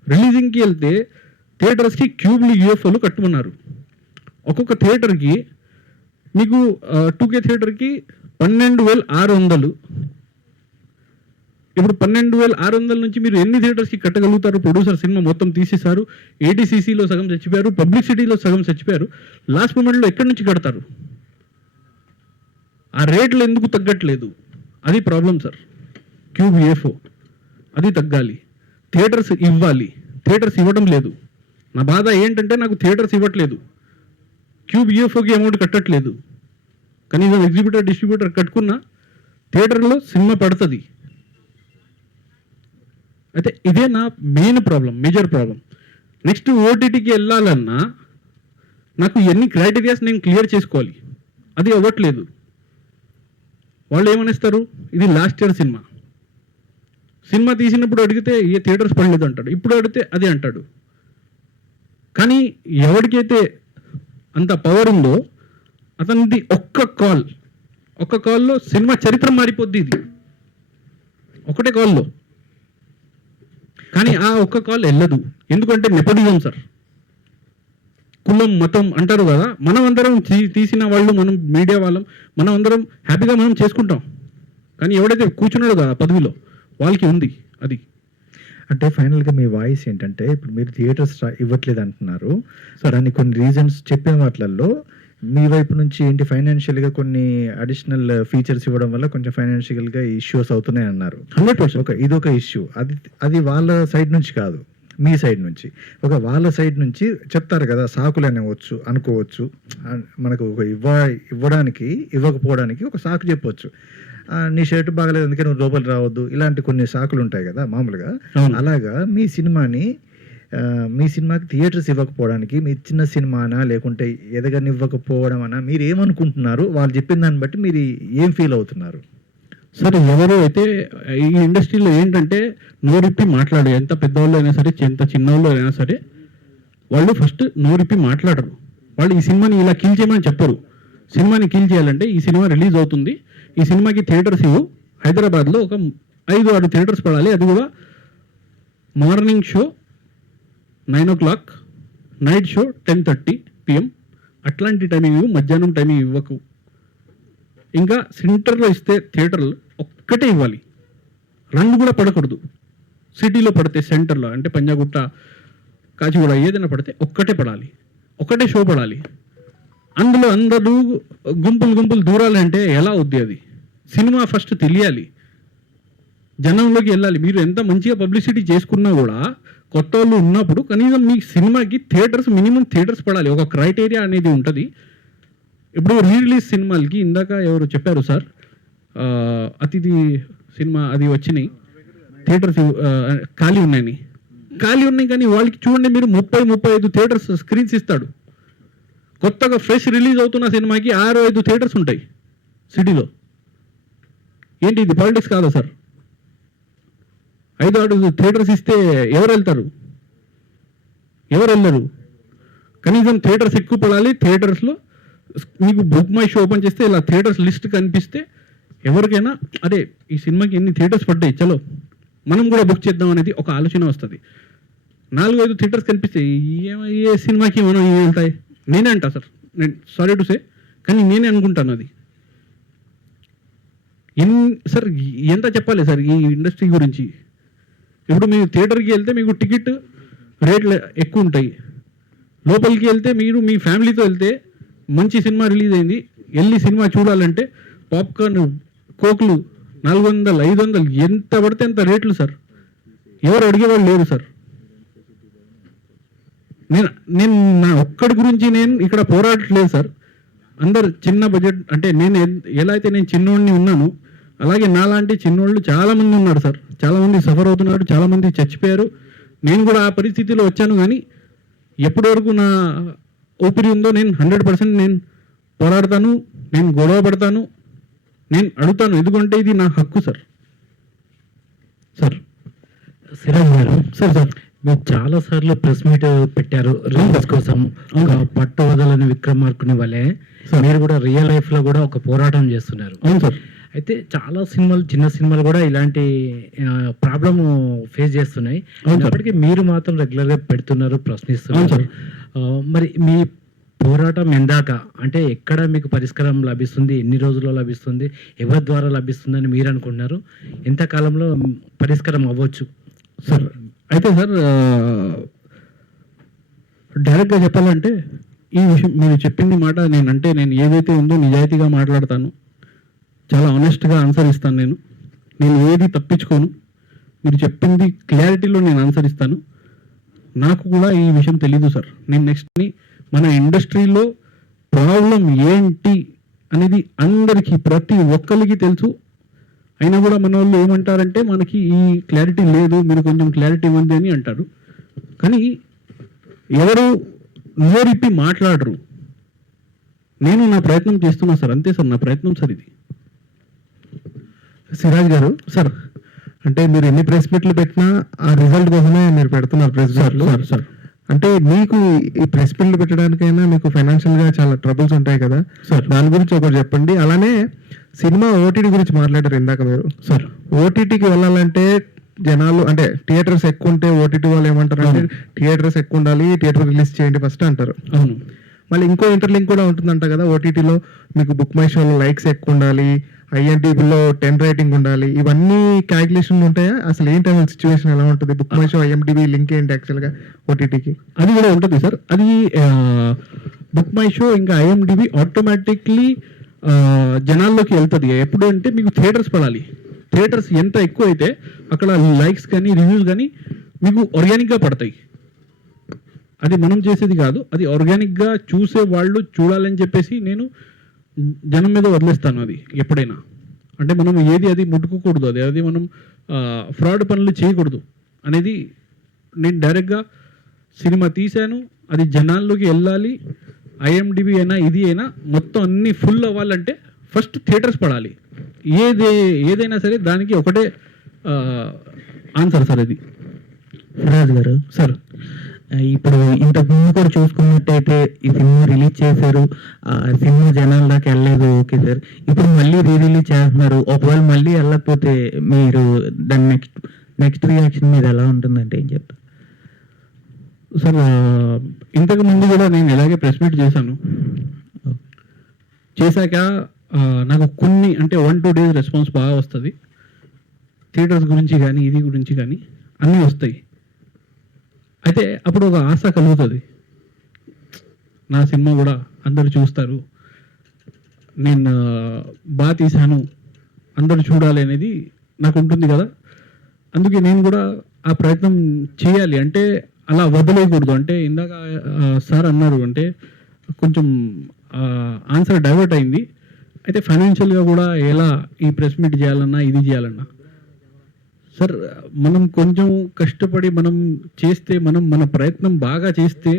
రిలీజింగ్కి వెళ్తే థియేటర్స్కి క్యూబ్లు యూఎఫ్ఓలు కట్టుకున్నారు. ఒక్కొక్క థియేటర్కి మీకు 2K థియేటర్కి 12,600. ఇప్పుడు 12,600 నుంచి మీరు ఎన్ని థియేటర్స్కి కట్టగలుగుతారు? ప్రొడ్యూసర్ సినిమా మొత్తం తీసేశారు, ఏటీసీసీలో సగం చచ్చిపోయారు, పబ్లిసిటీలో సగం చచ్చిపోయారు. లాస్ట్ మూమెంట్లో ఎక్కడి నుంచి కడతారు? ఆ రేట్లు ఎందుకు తగ్గట్లేదు? అది ప్రాబ్లం సార్. క్యూబ్ యూఎఫ్ఓ అది తగ్గాలి, థియేటర్స్ ఇవ్వాలి. థియేటర్స్ ఇవ్వడం లేదు. నా బాధ ఏంటంటే నాకు థియేటర్స్ ఇవ్వట్లేదు, క్యూబ్ యూఎఫ్ఓకి అమౌంట్ కట్టట్లేదు. కనీసం ఎగ్జిబ్యూటర్ డిస్ట్రిబ్యూటర్ కట్టుకున్న థియేటర్లో సినిమా పడుతుంది. అయితే ఇదే నా main problem, major problem. Next ఓటీటీకి వెళ్ళాలన్నా నాకు ఎన్ని క్రైటీరియాస్ నేను క్లియర్ చేసుకోవాలి, అది అవ్వట్లేదు. వాళ్ళు ఏమనిస్తారు, ఇది లాస్ట్ ఇయర్ సినిమా. సినిమా తీసినప్పుడు అడిగితే ఏ థియేటర్స్ పడలేదు అంటాడు, ఇప్పుడు అడిగితే అదే అంటాడు. కానీ ఎవరికైతే అంత పవర్ ఉందో అతనిది ఒక్క కాల్లో సినిమా చరిత్ర మారిపోద్ది. ఇది ఒకటే కాల్లో. కానీ ఆ ఒక్క కాల్ వెళ్ళదు. ఎందుకంటే నెపోటిజం సార్. కులం మతం అంటారు కదా, మనం అందరం తీసిన వాళ్ళు, మనం మీడియా వాళ్ళం, మనం అందరం హ్యాపీగా మనం చేసుకుంటాం. కానీ ఎవడైతే కూర్చున్నాడు కదా పదవిలో, వాళ్ళకి ఉంది అది. అంటే ఫైనల్గా మీ వాయిస్ ఏంటంటే, ఇప్పుడు మీరు థియేటర్స్ ఇవ్వట్లేదు అంటున్నారు, దానికి కొన్ని రీజన్స్ చెప్పిన వాటిల్లో మీ వైపు నుంచి ఏంటి, ఫైనాన్షియల్గా కొన్ని అడిషనల్ ఫీచర్స్ ఇవ్వడం వల్ల కొంచెం ఫైనాన్షియల్గా ఇష్యూస్ అవుతున్నాయి అన్నారు. 100%. ఇదొక ఇష్యూ. అది వాళ్ళ సైడ్ నుంచి కాదు, మీ సైడ్ నుంచి. వాళ్ళ సైడ్ నుంచి చెప్తారు కదా, సాకులు అనుకోవచ్చు. మనకు ఇవ్వడానికి ఇవ్వకపోవడానికి ఒక సాకు చెప్పవచ్చు. నీ షర్ట్ బాగలేదు అందుకే నువ్వు లోపలికి రావద్దు, ఇలాంటి కొన్ని సాకులు ఉంటాయి కదా మామూలుగా. అలాగా మీ సినిమాని మీ సినిమాకి థియేటర్స్ ఇవ్వకపోవడానికి మీ చిన్న సినిమానా లేకుంటే ఎదగనివ్వకపోవడం అనా మీరు ఏమనుకుంటున్నారు? వాళ్ళు చెప్పిన దాన్ని బట్టి మీరు ఏం ఫీల్ అవుతున్నారు? సరే, ఎవరు అయితే ఈ ఇండస్ట్రీలో ఏంటంటే నోరిప్పి మాట్లాడు, ఎంత పెద్దవాళ్ళు అయినా సరే ఎంత చిన్నవాళ్ళు అయినా సరే వాళ్ళు ఫస్ట్ నోరిప్పి మాట్లాడరు. వాళ్ళు ఈ సినిమాని ఇలా కిల్ చేయమని చెప్పరు. సినిమాని కిల్ చేయాలంటే ఈ సినిమా రిలీజ్ అవుతుంది, ఈ సినిమాకి థియేటర్స్ ఇవ్వు, హైదరాబాద్లో ఒక 5-6 థియేటర్స్ పడాలి, అది కూడా morning show 9 o'clock, night show 10:30 PM, అట్లాంటి టైమింగ్ ఇవ్వు, మధ్యాహ్నం టైమింగ్ ఇవ్వకు. ఇంకా సెంటర్లో ఇస్తే థియేటర్లు ఒక్కటే ఇవ్వాలి, 2 కూడా పడకూడదు. సిటీలో పడితే సెంటర్లో అంటే పంజాగుట్ట, కాచిగూడ ఏదైనా పడితే ఒక్కటే పడాలి, ఒకటే షో పడాలి. అందులో అందరూ గుంపులు దూరాలంటే ఎలా అవుద్ది? అది సినిమా ఫస్ట్ తెలియాలి, జనంలోకి వెళ్ళాలి. మీరు ఎంత మంచిగా పబ్లిసిటీ చేసుకున్నా కూడా కొత్త వాళ్ళు ఉన్నప్పుడు కనీసం మీ సినిమాకి మినిమం థియేటర్స్ పడాలి. ఒక క్రైటీరియా అనేది ఉంటుంది. ఇప్పుడు రిలీజ్ సినిమాలకి ఇందాక ఎవరు చెప్పారు సార్, అతిథి సినిమా అది వచ్చినాయి, థియేటర్స్ ఖాళీ ఉన్నాయి కానీ వాళ్ళకి చూడండి మీరు 30-35 థియేటర్స్ స్క్రీన్స్ ఇస్తాడు. కొత్తగా ఫ్రెష్ రిలీజ్ అవుతున్న సినిమాకి 6-5 థియేటర్స్ ఉంటాయి సిటీలో. ఏంటి ఇది పాలిటిక్స్ కాదా సార్? 5-6 థియేటర్స్ ఇస్తే ఎవరు వెళ్తారు? ఎవరు వెళ్ళరు? కనీసం థియేటర్స్ ఎక్కువ పడాలి. థియేటర్స్లో మీకు బుక్ మై షో ఓపెన్ చేస్తే ఇలా థియేటర్స్ లిస్ట్ కనిపిస్తే ఎవరికైనా అదే ఈ సినిమాకి ఎన్ని థియేటర్స్ పడ్డాయి, చలో మనం కూడా బుక్ చేద్దాం అనేది ఒక ఆలోచన వస్తుంది. 4-5 థియేటర్స్ కనిపిస్తే ఏ సినిమాకి మనం వెళ్తాయి? నేనే అంటా సార్, నేను సారీ టు సే, కానీ నేనే అనుకుంటాను అది. సార్ ఎంత చెప్పాలి సార్ ఈ ఇండస్ట్రీ గురించి? ఇప్పుడు మీరు థియేటర్కి వెళ్తే మీకు టికెట్ రేట్లు ఎక్కువ ఉంటాయి. లోపలికి వెళ్తే మీరు మీ ఫ్యామిలీతో వెళ్తే మంచి సినిమా రిలీజ్ అయింది, వెళ్ళి సినిమా చూడాలంటే పాప్కార్న్, కోక్లు 400-500 ఎంత పడితే ఎంత రేట్లు సార్. ఎవరు అడిగేవాళ్ళు లేరు సార్. నేను నా ఒక్కడి గురించి నేను ఇక్కడ పోరాడట్లేదు సార్. అందరు చిన్న బడ్జెట్ అంటే నేను ఎలా అయితే నేను చిన్నోడిని ఉన్నాను అలాగే నాలాంటి చిన్నోళ్ళు చాలామంది ఉన్నారు సార్. చాలామంది సఫర్ అవుతున్నారు, చాలామంది చచ్చిపోయారు. నేను కూడా ఆ పరిస్థితిలో వచ్చాను. కానీ ఎప్పటి వరకు నా ఊపిరి ఉందో నేను 100% నేను పోరాడతాను, నేను గొడవ పడతాను, నేను అడుగుతాను. ఎందుకంటే ఇది నా హక్కు సార్. సిరాజ్ గారు, సార్ మీరు చాలా సార్లు ప్రెస్ మీట్ పెట్టారు రిలీజ్ కోసం. ఒక పట్టు వదలని విక్రమార్కుని వలె మీరు కూడా రియల్ లైఫ్ లో కూడా ఒక పోరాటం చేస్తున్నారు. అవును సార్. అయితే చాలా సినిమాలు, చిన్న సినిమాలు కూడా ఇలాంటి ప్రాబ్లమ్ ఫేస్ చేస్తున్నాయి. అప్పటికీ మీరు మాత్రం రెగ్యులర్ గా పెడుతున్నారు, ప్రశ్నిస్తున్నారు. మరి మీ పోరాటం ఎందాక, అంటే ఎక్కడ మీకు పరిష్కారం లభిస్తుంది, ఎన్ని రోజుల్లో లభిస్తుంది, ఎవరి ద్వారా లభిస్తుందని మీరు అనుకుంటున్నారు? ఎంతకాలంలో పరిష్కారం అవ్వచ్చు సార్? అయితే సార్ డైరెక్ట్గా చెప్పాలంటే ఈ విషయం మీరు చెప్పింది మాట నేను ఏదైతే ఉందో నిజాయితీగా మాట్లాడతాను, చాలా ఆనెస్ట్గా ఆన్సర్ ఇస్తాను. నేను ఏది తప్పించుకోను. మీరు చెప్పింది క్లారిటీలో నేను ఆన్సర్ ఇస్తాను. నాకు కూడా ఈ విషయం తెలీదు సార్. నేను నెక్స్ట్ని మన ఇండస్ట్రీలో ప్రాబ్లం ఏంటి అనేది అందరికీ ప్రతి ఒక్కరికి తెలుసు. అయినా కూడా మన వాళ్ళు ఏమంటారంటే మనకి ఈ క్లారిటీ లేదు, మీరు కొంచెం క్లారిటీ ఇవ్వండి అని అంటారు. కానీ ఎవరు నోరిప్పి మాట్లాడరు. నేను నా ప్రయత్నం చేస్తున్నా సార్, అంతే సార్ నా ప్రయత్నం సార్ ఇది. సిరాజ్ గారు, సార్ అంటే మీరు ఎన్ని ప్రెస్ మీట్లు పెట్టినా ఆ రిజల్ట్ కోసమే మీరు పెడుతున్నారు ప్రెస్ మీట్లు. సార్ అంటే మీకు ఈ ప్రెస్ మీట్లు పెట్టడానికైనా మీకు ఫైనాన్షియల్ గా చాలా ట్రబుల్స్ ఉంటాయి కదా సార్, దాని గురించి ఒకటి చెప్పండి. అలానే సినిమా ఓటీటీ గురించి మాట్లాడారు ఇందాక మీరు. సార్ ఓటీటీకి వెళ్ళాలంటే జనాలు అంటే థియేటర్స్ ఎక్కువ ఉంటే ఓటీటీ వాళ్ళు ఏమంటారు అంటే థియేటర్స్ ఎక్కువ ఉండాలి, థియేటర్ రిలీజ్ చేయండి ఫస్ట్ అంటారు. అవును. మళ్ళీ ఇంకో ఇంటర్లింక్ కూడా ఉంటుందంట కదా ఓటీటీలో, మీకు బుక్ మై షోలో లైక్స్ ఎక్కువ ఉండాలి, ఐఎండిబిలో 10 రేటింగ్ ఉండాలి, ఇవన్నీ క్యాలిక్యులేషన్ ఉంటాయా? అసలు ఏంటి అసలు సిచ్యువేషన్ ఎలా ఉంటుంది? Book my show IMDb link ఏంటి యాక్చువల్గా ఓటీటీకి? అది కూడా ఉంటుంది సార్. అది బుక్ మై షో ఇంకా ఐఎండిబి ఆటోమేటిక్లీ జనాల్లోకి వెళ్తుంది. ఎప్పుడు అంటే మీకు థియేటర్స్ పడాలి. థియేటర్స్ ఎంత ఎక్కువ అయితే అక్కడ లైక్స్ కానీ రివ్యూస్ కానీ మీకు ఆర్గానిక్గా పడతాయి. అది మనం చేసేది కాదు, అది ఆర్గానిక్గా చూసే వాళ్ళు చూడాలని చెప్పేసి నేను జనం మీద వదిలేస్తాను. అది ఎప్పుడైనా అంటే మనం ఏది అది ముట్టుకోకూడదు, అది మనం ఫ్రాడ్ పనులు చేయకూడదు అనేది నేను డైరెక్ట్గా సినిమా తీశాను, అది జనాల్లోకి వెళ్ళాలి, IMDb అయినా ఇది అయినా మొత్తం అన్నీ ఫుల్ అవ్వాలంటే ఫస్ట్ థియేటర్స్ పడాలి. ఏదైనా సరే దానికి ఒకటే ఆన్సర్ సార్ ఇది. రాజు గారు సార్ ఇప్పుడు ఇంతకు ముందు కూడా చూసుకున్నట్టయితే ఈ సినిమా రిలీజ్ చేశారు, ఆ సినిమా జనాల దాకా వెళ్ళలేదు, ఓకే సార్. ఇప్పుడు మళ్ళీ రిలీజ్ చేస్తున్నారు, ఒకవేళ మళ్ళీ వెళ్ళకపోతే మీరు దాని నెక్స్ట్ రియాక్షన్ మీద ఎలా ఉంటుందంటే ఏం చెప్తారు సార్? ఇంతకు ముందు కూడా నేను ఇలాగే ప్రెస్ మీట్ చేశాను. చేశాక నాకు కొన్ని అంటే 1-2 days రెస్పాన్స్ బాగా వస్తుంది. థియేటర్స్ గురించి కానీ ఇది గురించి కానీ అన్నీ వస్తాయి. అయితే అప్పుడు ఒక ఆశ కలుగుతుంది, నా సినిమా కూడా అందరు చూస్తారు, నేను బాగా తీశాను, అందరు చూడాలి అనేది నాకు ఉంటుంది కదా. అందుకే నేను కూడా ఆ ప్రయత్నం చేయాలి, అంటే అలా వదిలేయకూడదు. అంటే ఇందాక సార్ అన్నారు, అంటే కొంచెం ఆన్సర్ డైవర్ట్ అయింది. అయితే ఫైనాన్షియల్గా కూడా ఎలా ఈ ప్రెస్ మీట్ చేయాలన్నా ఇది చేయాలన్నా సార్, మనం కొంచెం కష్టపడి మనం చేస్తే, మన ప్రయత్నం బాగా చేస్తే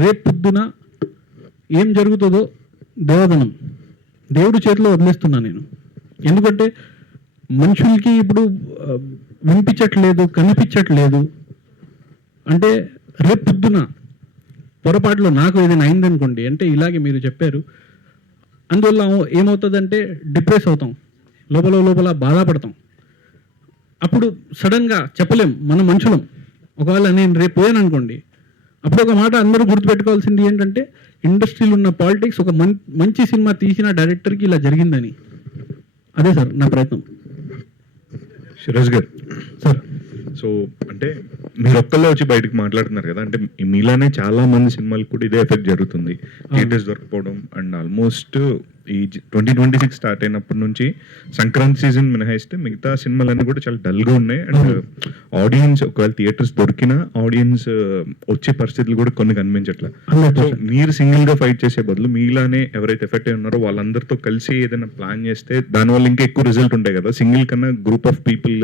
రేపు పొద్దున ఏం జరుగుతుందో దేవదనం దేవుడి చేతిలో వదిలేస్తున్నా నేను. ఎందుకంటే మనుషులకి ఇప్పుడు వినిపించట్లేదు, కనిపించట్లేదు. అంటే రేపు పొద్దున పొరపాటులో నాకు ఏదైనా అయిందనుకోండి, అంటే ఇలాగే మీరు చెప్పారు, అందువల్ల ఏమవుతుందంటే డిప్రెస్ అవుతాం, లోపల బాధపడతాం. అప్పుడు సడన్గా చెప్పలేం, మన మనుషులం. ఒకవేళ నేను రేపు పోయాను అనుకోండి, అప్పుడు ఒక మాట అందరూ గుర్తుపెట్టుకోవాల్సింది ఏంటంటే, ఇండస్ట్రీలో ఉన్న పాలిటిక్స్ ఒక మంచి సినిమా తీసిన డైరెక్టర్కి ఇలా జరిగిందని. అదే సార్ నా ప్రయత్నం. శిరాజ్ గారు సార్ సో అంటే మీరు ఒక్కళ్ళే వచ్చి బయటకు మాట్లాడుతున్నారు కదా, అంటే మీలానే చాలా మంది సినిమాలు కూడా ఇదే ఎఫెక్ట్ జరుగుతుంది, థియేటర్స్ దొరకపోవడం. అండ్ ఆల్మోస్ట్ ఈ 2026 స్టార్ట్ అయినప్పటి నుంచి సంక్రాంతి సీజన్ మినహాయిస్తే మిగతా సినిమాలన్నీ కూడా చాలా డల్గా ఉన్నాయి. అండ్ ఆడియన్స్ ఒకవేళ థియేటర్స్ దొరికినా ఆడియన్స్ వచ్చే పరిస్థితులు కూడా కొన్ని కనిపించట్లేదు. సో మీరు సింగిల్ గా ఫైట్ చేసే బదులు మీలానే ఎవరైతే ఎఫెక్ట్ అయి ఉన్నారో వాళ్ళందరితో కలిసి ఏదైనా ప్లాన్ చేస్తే దానివల్ల ఇంకా ఎక్కువ రిజల్ట్ ఉంటాయి కదా. సింగిల్ కన్నా గ్రూప్ ఆఫ్ పీపుల్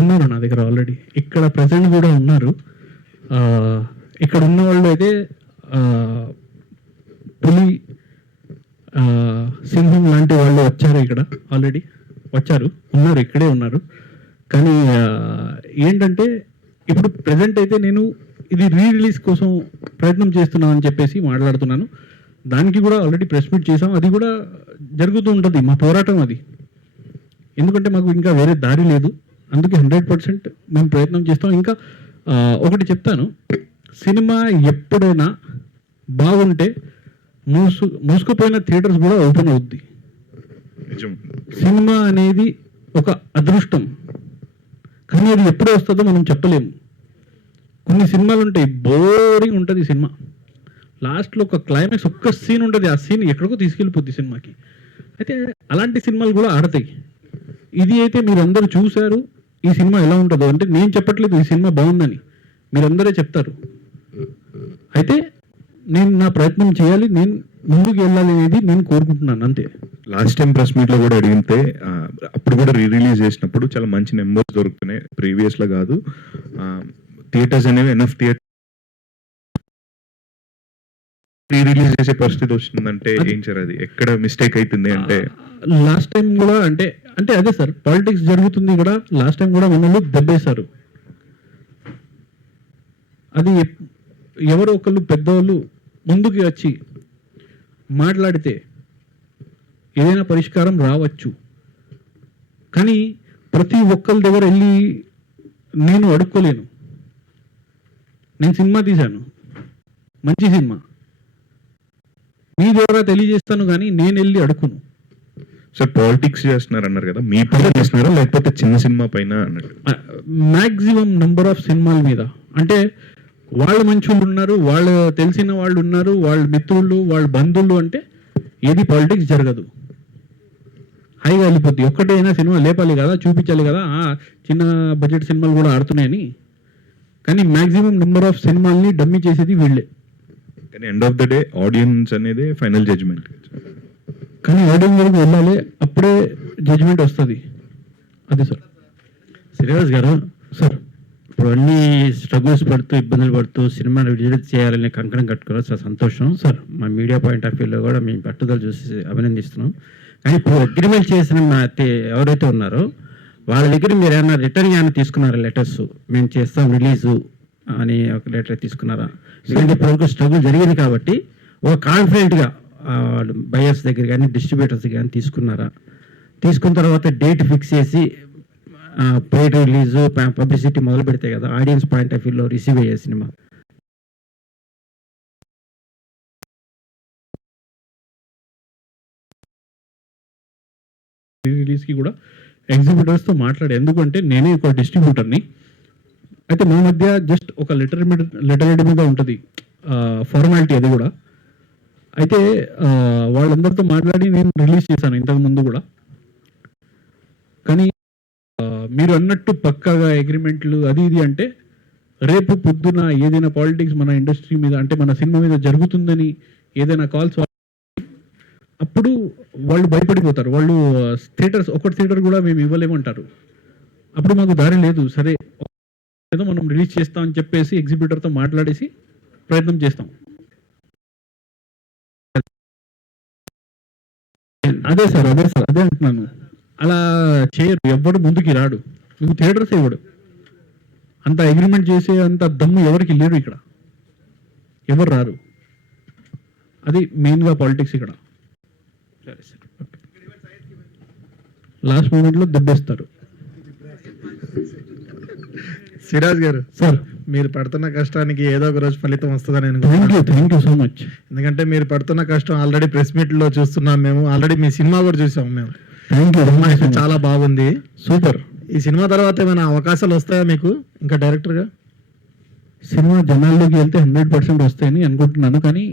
ఉన్నారు నా దగ్గర ఆల్రెడీ, ఇక్కడ ప్రజెంట్ కూడా ఉన్నారు. ఇక్కడ ఉన్న వాళ్ళు అయితే పులి, సింహం లాంటి వాళ్ళు వచ్చారు, ఇక్కడ ఆల్రెడీ వచ్చారు, ఉన్నారు, ఇక్కడే ఉన్నారు. కానీ ఏంటంటే ఇప్పుడు ప్రజెంట్ అయితే నేను ఇది రిలీజ్ కోసం ప్రయత్నం చేస్తున్నాను అని చెప్పేసి మాట్లాడుతున్నాను. దానికి కూడా ఆల్రెడీ ప్రెస్ మీట్ చేసాం, అది కూడా జరుగుతూ ఉంటుంది మా పోరాటం అది. ఎందుకంటే మాకు ఇంకా వేరే దారి లేదు, అందుకే 100% మేము ప్రయత్నం చేస్తాం. ఇంకా ఒకటి చెప్తాను, సినిమా ఎప్పుడైనా బాగుంటే మూసుకుపోయిన థియేటర్స్ కూడా ఓపెన్ అవుద్ది. సినిమా అనేది ఒక అదృష్టం, కానీ అది ఎప్పుడు వస్తుందో మనం చెప్పలేము. కొన్ని సినిమాలు ఉంటాయి, బోరింగ్ ఉంటుంది సినిమా, లాస్ట్లో ఒక క్లైమాక్స్ ఒక్క సీన్ ఉంటుంది, ఆ సీన్ ఎక్కడికో తీసుకెళ్ళిపోద్ది సినిమాకి. అయితే అలాంటి సినిమాలు కూడా ఆడతాయి. ఇది అయితే మీరందరూ చూశారు, ఈ సినిమా ఎలా ఉంటుందో. అంటే నేను చెప్పట్లేదు ఈ సినిమా బాగుందని, మీరందరే చెప్తారు. అయితే నేను నా ప్రయత్నం చేయాలి, నేను ముందుకు వెళ్ళాలి అనేది నేను కోరుకుంటున్నాను, అంతే. లాస్ట్ టైం ప్రెస్ మీట్ లో కూడా అడిగితే అప్పుడు కూడా రిలీజ్ చేసినప్పుడు చాలా మంచి నెంబర్స్ దొరుకుతున్నాయి, ప్రీవియస్ లో కాదు. థియేటర్స్ అనేవి ఎనఫ్ థియేటర్ రిలీజ్ చేసే పరిస్థితి వస్తుందంటే ఏం సార్, అది ఎక్కడ మిస్టేక్ అవుతుంది? అంటే లాస్ట్ టైం కూడా అంటే అదే సార్, పాలిటిక్స్ జరుగుతుంది కూడా. లాస్ట్ టైం కూడా మనల్ని దెబ్బేశారు. అది ఎవరో ఒకళ్ళు పెద్దవాళ్ళు ముందుకు వచ్చి మాట్లాడితే ఏదైనా పరిష్కారం రావచ్చు. కానీ ప్రతి ఒక్కరి దగ్గర వెళ్ళి నేను అడుక్కోలేను. నేను సినిమా తీశాను, మంచి సినిమా, మీ ద్వారా తెలియజేస్తాను, కానీ నేను వెళ్ళి అడుక్కును. సార్ పాలిటిక్స్ చేస్తున్నారు అన్నారు కదా, మీ పైన చేస్తున్నారా లేకపోతే చిన్న సినిమా పైన అన్నట్టు? మ్యాక్సిమం నెంబర్ ఆఫ్ సినిమాల మీద. అంటే వాళ్ళ మనుషులు ఉన్నారు, వాళ్ళు తెలిసిన వాళ్ళు ఉన్నారు, వాళ్ళ మిత్రులు, వాళ్ళ బంధువులు, అంటే ఏది పాలిటిక్స్ జరగదు, హైగా వెళ్ళిపోద్ది. ఒక్కటైనా సినిమా లేపాలి కదా, చూపించాలి కదా, చిన్న బడ్జెట్ సినిమాలు కూడా ఆడుతున్నాయని. కానీ మ్యాక్సిమం నెంబర్ ఆఫ్ సినిమాల్ని డమ్మీ చేసేది వీళ్ళే. కానీ end of the day audience అనేది ఫైనల్ జడ్జ్మెంట్. కానీ ఆడియన్స్ వరకు వెళ్ళాలి, అప్పుడే జడ్జ్మెంట్ వస్తుంది. అదే సార్. శ్రీనివాస్ గారు, సార్ ఇప్పుడు అన్ని స్ట్రగుల్స్ పడుతూ ఇబ్బందులు పడుతూ సినిమాను విడుదల చేయాలని కంకణం కట్టుకోవడం చాలా సంతోషం సార్. మా మీడియా పాయింట్ ఆఫ్ వ్యూలో కూడా మేము పట్టుదల చూసి అభినందిస్తున్నాం. కానీ ఇప్పుడు అగ్రిమెంట్ చేసిన ఎవరైతే ఉన్నారో వాళ్ళ దగ్గర మీరు ఏమైనా రిటర్న్ ఏమైనా తీసుకున్నారా? లెటర్స్ మేము చేస్తాం రిలీజు అని ఒక లెటర్ తీసుకున్నారా? ఎందుకంటే ఇప్పటివరకు స్ట్రగుల్ జరిగింది కాబట్టి ఒక కాన్ఫిడెంట్గా బయర్స్ దగ్గర కానీ డిస్ట్రిబ్యూటర్స్ కానీ తీసుకున్నారా? తీసుకున్న తర్వాత డేట్ ఫిక్స్ చేసి పెయిడ్ రిలీజు పబ్లిసిటీ మొదలు పెడితే కదా ఆడియన్స్ పాయింట్ ఆఫ్ వ్యూలో రిసీవ్ అయ్యే సినిమా. రిలీజ్కి కూడా ఎగ్జిబ్యూటర్స్తో మాట్లాడే, ఎందుకంటే నేనే ఒక డిస్ట్రిబ్యూటర్ని. అయితే మా మధ్య జస్ట్ ఒక లెటర్ మీద ఉంటుంది ఫార్మాలిటీ, అది కూడా. అయితే వాళ్ళందరితో మాట్లాడి నేను రిలీజ్ చేశాను ఇంతకుముందు కూడా. కానీ మీరు అన్నట్టు పక్కాగా అగ్రిమెంట్లు అది ఇది అంటే రేపు పొద్దున ఏదైనా పాలిటిక్స్ మన ఇండస్ట్రీ మీద అంటే మన సినిమా మీద జరుగుతుందని ఏదైనా కాల్స్ అప్పుడు వాళ్ళు భయపడిపోతారు. వాళ్ళు థియేటర్స్ ఒకటి థియేటర్ కూడా మేము ఇవ్వలేమంటారు. అప్పుడు మాకు దారి లేదు. సరే ఏదో మనం రిలీజ్ చేస్తాం అని చెప్పేసి ఎగ్జిబ్యూటర్తో మాట్లాడేసి ప్రయత్నం చేస్తాం. అదే సార్ అదే అంటున్నాను. అలా చేయరు, ఎవ్వడు ముందుకి రాడు, మీకు థియేటర్స్ ఇవ్వడు. అంత అగ్రిమెంట్ చేసే అంత దమ్ము ఎవరికి లేరు ఇక్కడ, ఎవరు రారు. అది మెయిన్గా పాలిటిక్స్ ఇక్కడ. సరే సార్, లాస్ట్ మూమెంట్లో దెబ్బేస్తారు. సిరాజ్ గారు సార్ మీరు పడుతున్న కష్టానికి ఏదో ఒక రోజు ఫలితం వస్తుందని నేను థ్యాంక్ యూ సో మచ్. ఎందుకంటే మీరు పడుతున్న కష్టం ఆల్రెడీ ప్రెస్ మీట్లో చూస్తున్నాం మేము, ఆల్రెడీ మీ సినిమా కూడా చూసాం మేము. థ్యాంక్ యూ, చాలా బాగుంది, సూపర్. ఈ సినిమా తర్వాత ఏమైనా అవకాశాలు వస్తాయా మీకు ఇంకా డైరెక్టర్గా? సినిమా జనాల్లోకి వెళ్తే 100% వస్తాయని అనుకుంటున్నాను. కానీ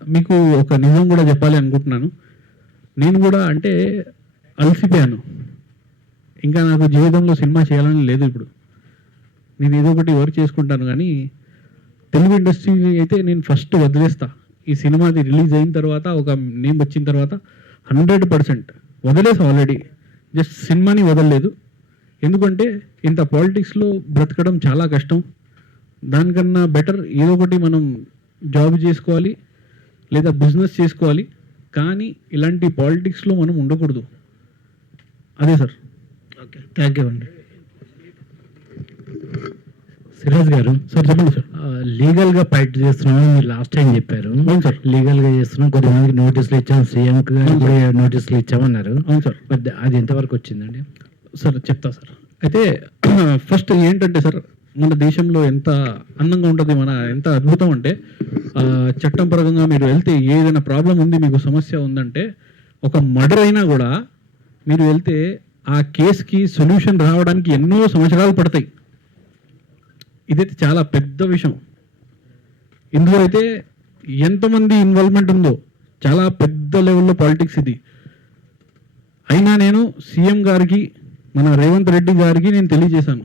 మీకు ఒక నిజం కూడా చెప్పాలి అనుకుంటున్నాను. నేను కూడా అంటే అలసిపోయాను, ఇంకా నాకు జీవితంలో సినిమా చేయాలని లేదు. ఇప్పుడు నేను ఏదో ఒకటి వర్క్ చేసుకుంటాను, కానీ తెలుగు ఇండస్ట్రీ అయితే నేను ఫస్ట్ వదిలేస్తా. ఈ సినిమాది రిలీజ్ అయిన తర్వాత ఒక నేమ్ వచ్చిన తర్వాత 100% వదిలేసా ఆల్రెడీ. జస్ట్ సినిమాని వదలలేదు, ఎందుకంటే ఇంత పాలిటిక్స్లో బ్రతకడం చాలా కష్టం. దానికన్నా బెటర్ ఏదో ఒకటి మనం జాబ్ చేసుకోవాలి లేదా బిజినెస్ చేసుకోవాలి, కానీ ఇలాంటి పాలిటిక్స్లో మనం ఉండకూడదు. అదే సార్. ఓకే, థ్యాంక్ యూ అండి. సిరాజ్ గారు సార్ చెప్పండి సార్. లీగల్గా ఫైట్ చేస్తున్నామని మీరు లాస్ట్ టైం చెప్పారు. అవును సార్, లీగల్గా చేస్తున్నాం, కొంతమందికి నోటీసులు ఇచ్చాం, సీఎంకి కూడా నోటీసులు ఇచ్చామన్నారు. అవును సార్. అది ఎంతవరకు వచ్చిందండి? సార్ చెప్తా సార్. అయితే ఫస్ట్ ఏంటంటే సార్, మన దేశంలో ఎంత అందంగా ఉంటుంది, మన ఎంత అద్భుతం అంటే చట్టం పరంగా మీరు వెళ్తే ఏదైనా ప్రాబ్లం ఉంది, మీకు సమస్య ఉందంటే ఒక మర్డర్ అయినా కూడా మీరు వెళ్తే ఆ కేసుకి సొల్యూషన్ రావడానికి ఎన్నో సంవత్సరాలు పడతాయి. ఇదైతే చాలా పెద్ద విషయం. ఇందులో అయితే ఎంతమంది ఇన్వాల్వ్మెంట్ ఉందో, చాలా పెద్ద లెవెల్లో పాలిటిక్స్ ఇది. అయినా నేను సీఎం గారికి, మన రేవంత్ రెడ్డి గారికి నేను తెలియజేశాను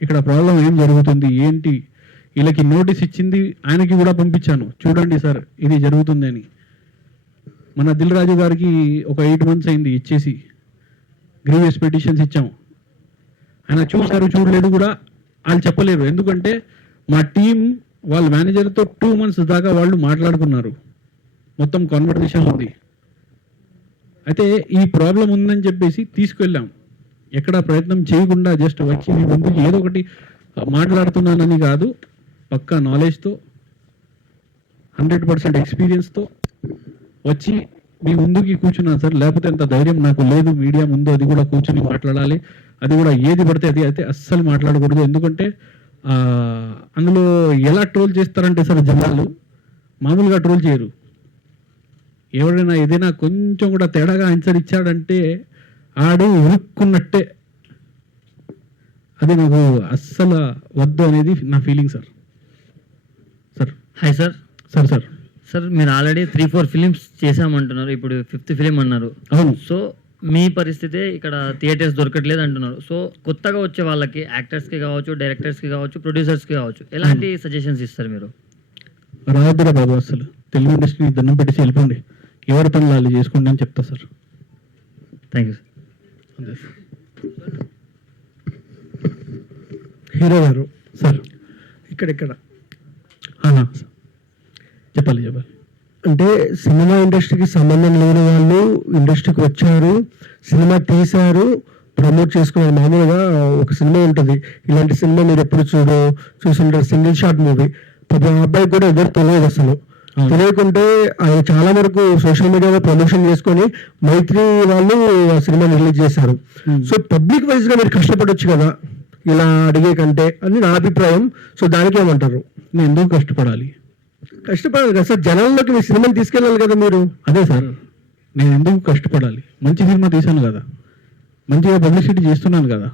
ఇక్కడ ప్రాబ్లం ఏం జరుగుతుంది ఏంటి. వీళ్ళకి నోటీస్ ఇచ్చింది ఆయనకి కూడా పంపించాను, చూడండి సార్ ఇది జరుగుతుంది అని. మన దిల్ రాజు గారికి ఒక 8 months అయింది ఇచ్చేసి, గ్రీవియస్ పిటిషన్స్ ఇచ్చాం. ఆయన చూశారు చూడలేదు కూడా వాళ్ళు చెప్పలేరు, ఎందుకంటే మా టీం వాళ్ళ మేనేజర్తో 2 months దాకా వాళ్ళు మాట్లాడుకున్నారు, మొత్తం కాన్వర్సేషన్ ఉంది. అయితే ఈ ప్రాబ్లం ఉందని చెప్పేసి తీసుకెళ్ళాం, ఎక్కడ ప్రయత్నం చేయకుండా జస్ట్ వచ్చి మీ ముందుకి ఏదో ఒకటి మాట్లాడుతున్నానని కాదు, పక్కా నాలెడ్జ్తో 100% ఎక్స్పీరియన్స్తో వచ్చి మీ ముందుకి కూర్చున్నాను సార్. లేకపోతే అంత ధైర్యం నాకు లేదు మీడియా ముందు, అది కూడా కూర్చుని మాట్లాడాలి, అది కూడా ఏది పడితే అది అయితే అస్సలు మాట్లాడకూడదు. ఎందుకంటే అందులో ఎలా ట్రోల్ చేస్తారంటే సార్, జనాలు మామూలుగా ట్రోల్ చేయరు. ఎవరైనా ఏదైనా కొంచెం కూడా తేడాగా ఆన్సర్ ఇచ్చాడంటే ఆడు ఉరుక్కున్నట్టే. అది నాకు అస్సలు వద్దు అనేది నా feeling sir. Sir hi sir. Sir sir sir మీరు ఆల్రెడీ 3-4 ఫిలిమ్స్ చేసామంటున్నారు, ఇప్పుడు 5th ఫిలిం అన్నారు. అవును. సో మీ పరిస్థితి ఇక్కడ థియేటర్స్ దొరకట్లేదు అంటున్నారు. సో కొత్తగా వచ్చే వాళ్ళకి యాక్టర్స్కి కావచ్చు, డైరెక్టర్స్కి కావచ్చు, ప్రొడ్యూసర్స్కి కావచ్చు, ఎలాంటి సజెషన్స్ ఇస్తారు మీరు? రావద్దురా బాబు, అసలు తెలుగు ఇండస్ట్రీ దండం పెట్టేసి వెళ్ళిపోండి, ఎవరి పనులు వాళ్ళు చేసుకోండి అని చెప్తా సార్. Thank you sir. అంతే సార్. హీరో గారు సార్ ఇక్కడ చెప్పాలి అంటే సినిమా ఇండస్ట్రీకి సంబంధం లేని వాళ్ళు ఇండస్ట్రీకి వచ్చారు, సినిమా తీశారు, ప్రమోట్ చేసుకున్నారు. మామూలుగా ఒక సినిమా ఉంటుంది, ఇలాంటి సినిమా మీరు ఎప్పుడు చూసుంటారు, సింగిల్ షాట్ మూవీ. పాపం ఆ అబ్బాయికి కూడా ఎదురు తెలియదు అసలు. తెలియకుంటే ఆయన చాలా వరకు సోషల్ మీడియాలో ప్రమోషన్ చేసుకొని మైత్రి వాళ్ళు ఆ సినిమాని రిలీజ్ చేశారు. సో పబ్లిక్ వైజ్ గా మీరు కష్టపడొచ్చు కదా ఇలా అడిగే కంటే అని నా అభిప్రాయం. సో దానికి ఏమంటారు? నేను ఎందుకు కష్టపడాలి కదా సార్, జనాల్లోకి మీ సినిమాని తీసుకెళ్ళాలి కదా మీరు. అదే సార్, నేను ఎందుకు కష్టపడాలి? మంచి సినిమా తీశాను కదా, మంచిగా పబ్లిసిటీ చేస్తున్నాను కదా,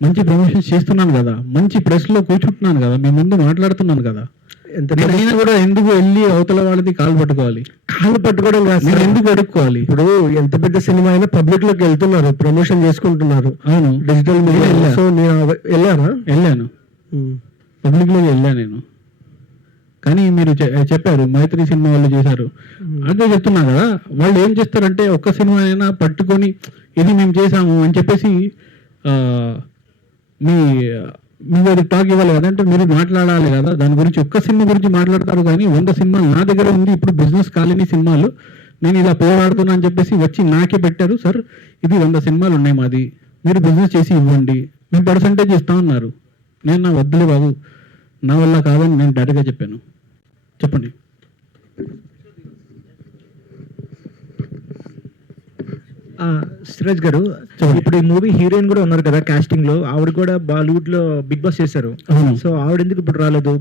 మంచి ప్రమోషన్స్ చేస్తున్నాను కదా, మంచి ప్రెస్లో కూర్చుంటున్నాను కదా, మీ ముందు మాట్లాడుతున్నాను కదా. నేను కూడా ఎందుకు వెళ్ళి అవతల వాళ్ళది కాలు పట్టుకోవాలి? కాలు పట్టుకోవడం కాదు, నేను ఎందుకు అడుక్కోవాలి? ఇప్పుడు ఎంత పెద్ద సినిమా అయినా పబ్లిక్ లోకి వెళ్తున్నారు, ప్రమోషన్ చేసుకుంటున్నారు. అవును, డిజిటల్ మీడియా. సో నేను వెళ్ళాను పబ్లిక్ లోకి వెళ్ళాను నేను. కానీ మీరు చెప్పారు మైత్రి సినిమా వాళ్ళు చేశారు, అదే చెప్తున్నా కదా. వాళ్ళు ఏం చేస్తారంటే ఒక్క సినిమా అయినా పట్టుకొని ఇది మేము చేసాము అని చెప్పేసి మీరు అది టాక్ ఇవ్వాలి కదా, అంటే మీరు మాట్లాడాలి కదా దాని గురించి. ఒక్క సినిమా గురించి మాట్లాడతారు కానీ 100 సినిమాలు నా దగ్గర ఉంది. ఇప్పుడు బిజినెస్ కాలేని సినిమాలు నేను ఇలా పోరాడుతున్నా అని చెప్పేసి వచ్చి నాకే పెట్టారు. సార్ ఇది 100 సినిమాలు ఉన్నాయి మాది, మీరు బిజినెస్ చేసి ఇవ్వండి, మేము పర్సంటేజ్ ఇస్తా ఉన్నారు. నేను నా వద్దులే బాబు, నా వల్ల కాదని నేను డైరెక్ట్గా చెప్పాను. చెప్పండి. సిరాజ్ గారు, ఇప్పుడు ఈ మూవీ హీరోయిన్ కూడా ఉన్నారు కదా కాస్టింగ్ లో, ఆవిడ కూడా బాలీవుడ్ లో బిగ్ బాస్ చేశారు. సో ఆవిడ ఎందుకు ఇప్పుడు రాలేదు?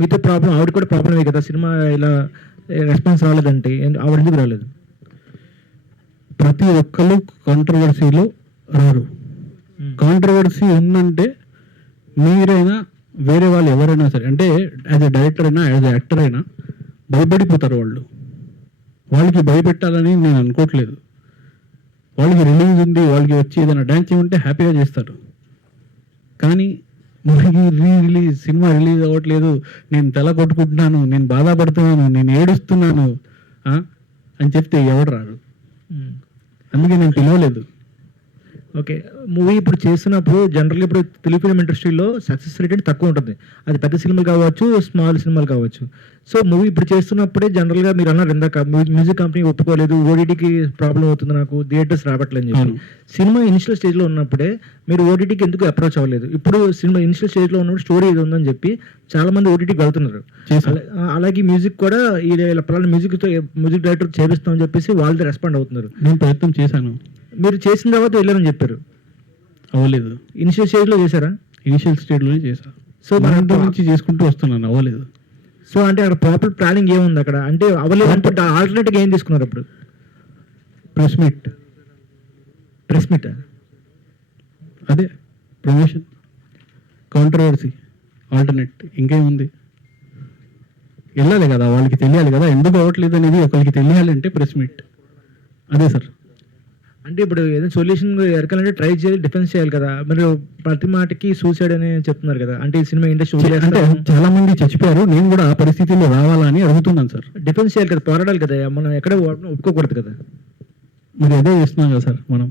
మీతో ప్రాబ్లం, ఆవిడ కూడా ప్రాబ్లమే కదా, సినిమా ఇలా రెస్పాన్స్ రాలేదంటే ఆవిడ ఎందుకు రాలేదు? ప్రతి ఒక్కరు కాంట్రవర్సీలో రారు. కాంట్రవర్సీ ఉందంటే మీరైనా వేరే వాళ్ళు ఎవరైనా సరే, అంటే యాజ్ ఎ డైరెక్టర్ అయినా యాజ్ ఎ యాక్టర్ అయినా భయపడిపోతారు వాళ్ళు. వాళ్ళకి భయపెట్టాలని నేను అనుకోవట్లేదు. వాళ్ళకి రిలీజ్ ఉంది, వాళ్ళకి వచ్చి ఏదైనా డ్యాన్స్ ఉంటే హ్యాపీగా చేస్తారు. కానీ మనకి సినిమా రిలీజ్ అవ్వట్లేదు, నేను తల కొట్టుకుంటున్నాను, నేను బాధపడుతున్నాను, నేను ఏడుస్తున్నాను అని చెప్తే ఎవరు రారు. అందుకే నేను పిలవలేదు. ఓకే, మూవీ ఇప్పుడు చేస్తున్నప్పుడు జనరల్గా ఇప్పుడు తెలుగు ఫిలిం ఇండస్ట్రీలో సక్సెస్ రేట్ తక్కువ ఉంటుంది. అది పెద్ద సినిమాలు కావచ్చు, స్మాల్ సినిమాలు కావచ్చు. సో మూవీ ఇప్పుడు చేస్తున్నప్పుడే జనరల్గా మీరు అన్నారు ఇందాక మ్యూజిక్ కంపెనీ ఒప్పుకోలేదు, ఓటీటీకి ప్రాబ్లం అవుతుంది, నాకు థియేటర్స్ రావట్లేదు అని చెప్పి. సినిమా ఇనిషియల్ స్టేజ్లో ఉన్నప్పుడే మీరు ఓటీటీకి ఎందుకు అప్రోచ్ అవ్వలేదు? ఇప్పుడు సినిమా ఇనిషియల్ స్టేజ్లో ఉన్నప్పుడు స్టోరీ ఇది ఉందని చెప్పి చాలా మంది ఓటీటీకి వెళ్తున్నారు. అలాగే మ్యూజిక్ కూడా ఇలా పలానా మ్యూజిక్ డైరెక్టర్ చేపిస్తామని చెప్పేసి వాళ్ళది రెస్పాండ్ అవుతున్నారు. నేను ప్రయత్నం చేశాను. మీరు చేసిన తర్వాత వెళ్ళారని చెప్పారు. అవ్వలేదు. ఇనిషియల్ స్టేజ్లో చేశారా? ఇనిషియల్ స్టేజ్లోనే చేశాను. సో మన నుంచి చేసుకుంటూ వస్తున్నాను. అవ్వలేదు. సో అంటే అక్కడ ప్రాపర్ ప్లానింగ్ ఏముంది అక్కడ? అంటే అవ్వలేదు అంటే ఆల్టర్నేట్గా ఏం తీసుకున్నారు అప్పుడు? ప్రెస్ మీట్ అదే ప్రమోషన్, కాంట్రవర్సీ, ఆల్టర్నేట్, ఇంకేముంది? వెళ్ళాలి కదా, వాళ్ళకి తెలియాలి కదా ఎందుకు అవ్వట్లేదు అనేది. ఒకరికి తెలియాలంటే ప్రెస్ మీట్. అదే సార్. అంటే ఇప్పుడు ఏదైనా సొల్యూషన్ ఎరకాలంటే ట్రై చేయాలి, డిఫెన్స్ చేయాలి కదా. మీరు ప్రతి మాటకి సూసైడ్ అని చెప్తున్నారు కదా, అంటే ఈ సినిమా ఇండస్ట్రీ అంటే చాలా మంది చచ్చిపోయారు, నేను కూడా ఆ పరిస్థితిలో రావాలని అడుగుతున్నాను సార్. డిఫెన్స్ చేయాలి కదా, పోరాడాలి కదా, మనం ఎక్కడ ఒప్పుకోకూడదు కదా. మీరు అదే చేస్తున్నాం కదా సార్ మనం.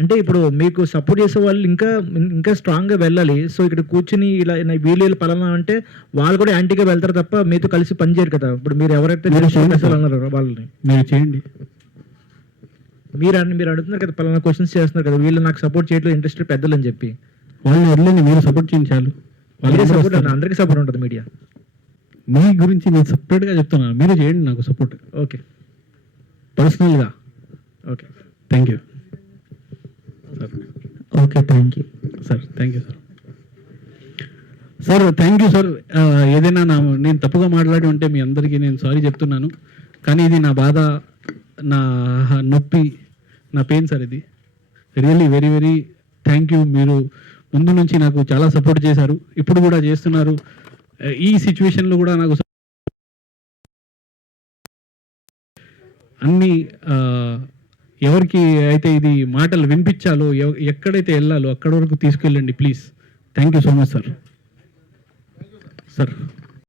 అంటే ఇప్పుడు మీకు సపోర్ట్ చేసే వాళ్ళు ఇంకా స్ట్రాంగ్గా వెళ్ళాలి. సో ఇక్కడ కూర్చుని ఇలా వీళ్ళు పలానా అంటే వాళ్ళు కూడా యాంటీగా వెళ్తారు తప్ప మీతో కలిసి పనిచేయరు కదా. ఇప్పుడు మీరు ఎవరైతే అన్నారు వాళ్ళని మీరు చేయండి. మీరు అడుగుతున్నారు కదా, పలానా క్వశ్చన్స్ చేస్తున్నారు కదా, వీళ్ళు నాకు సపోర్ట్ చేయట్లేదు ఇండస్ట్రీ పెద్దలు అని చెప్పి. వాళ్ళని వదిలేండి, మీరు సపోర్ట్ చేయించాలి. సపోర్ట్ అందరికీ సపోర్ట్ ఉంటుంది మీడియా. మీ గురించి నేను సపరేట్గా చెప్తున్నాను, మీరు చేయండి నాకు సపోర్ట్. ఓకే, పర్సనల్గా. Okay, thank you sir. Okay, thank you sir. Thank you sir. Sir thank you sir. ఏదైనా నేను తప్పుగా మాట్లాడి ఉంటే మీ అందరికీ నేను సారీ చెప్తున్నాను. కానీ ఇది నా బాధ, నా నొప్పి, నా పెయిన్ సార్. ఇది really very very thank you. మీరు ముందు నుంచి నాకు చాలా సపోర్ట్ చేశారు, ఇప్పుడు కూడా చేస్తున్నారు. ఈ సిచ్యువేషన్లో కూడా నాకు అన్ని ఎవరికి అయితే ఇది మాటలు వినిపించాలో, ఎక్కడైతే వెళ్ళాలో అక్కడ వరకు తీసుకెళ్ళండి please. Thank you so much sir. Sir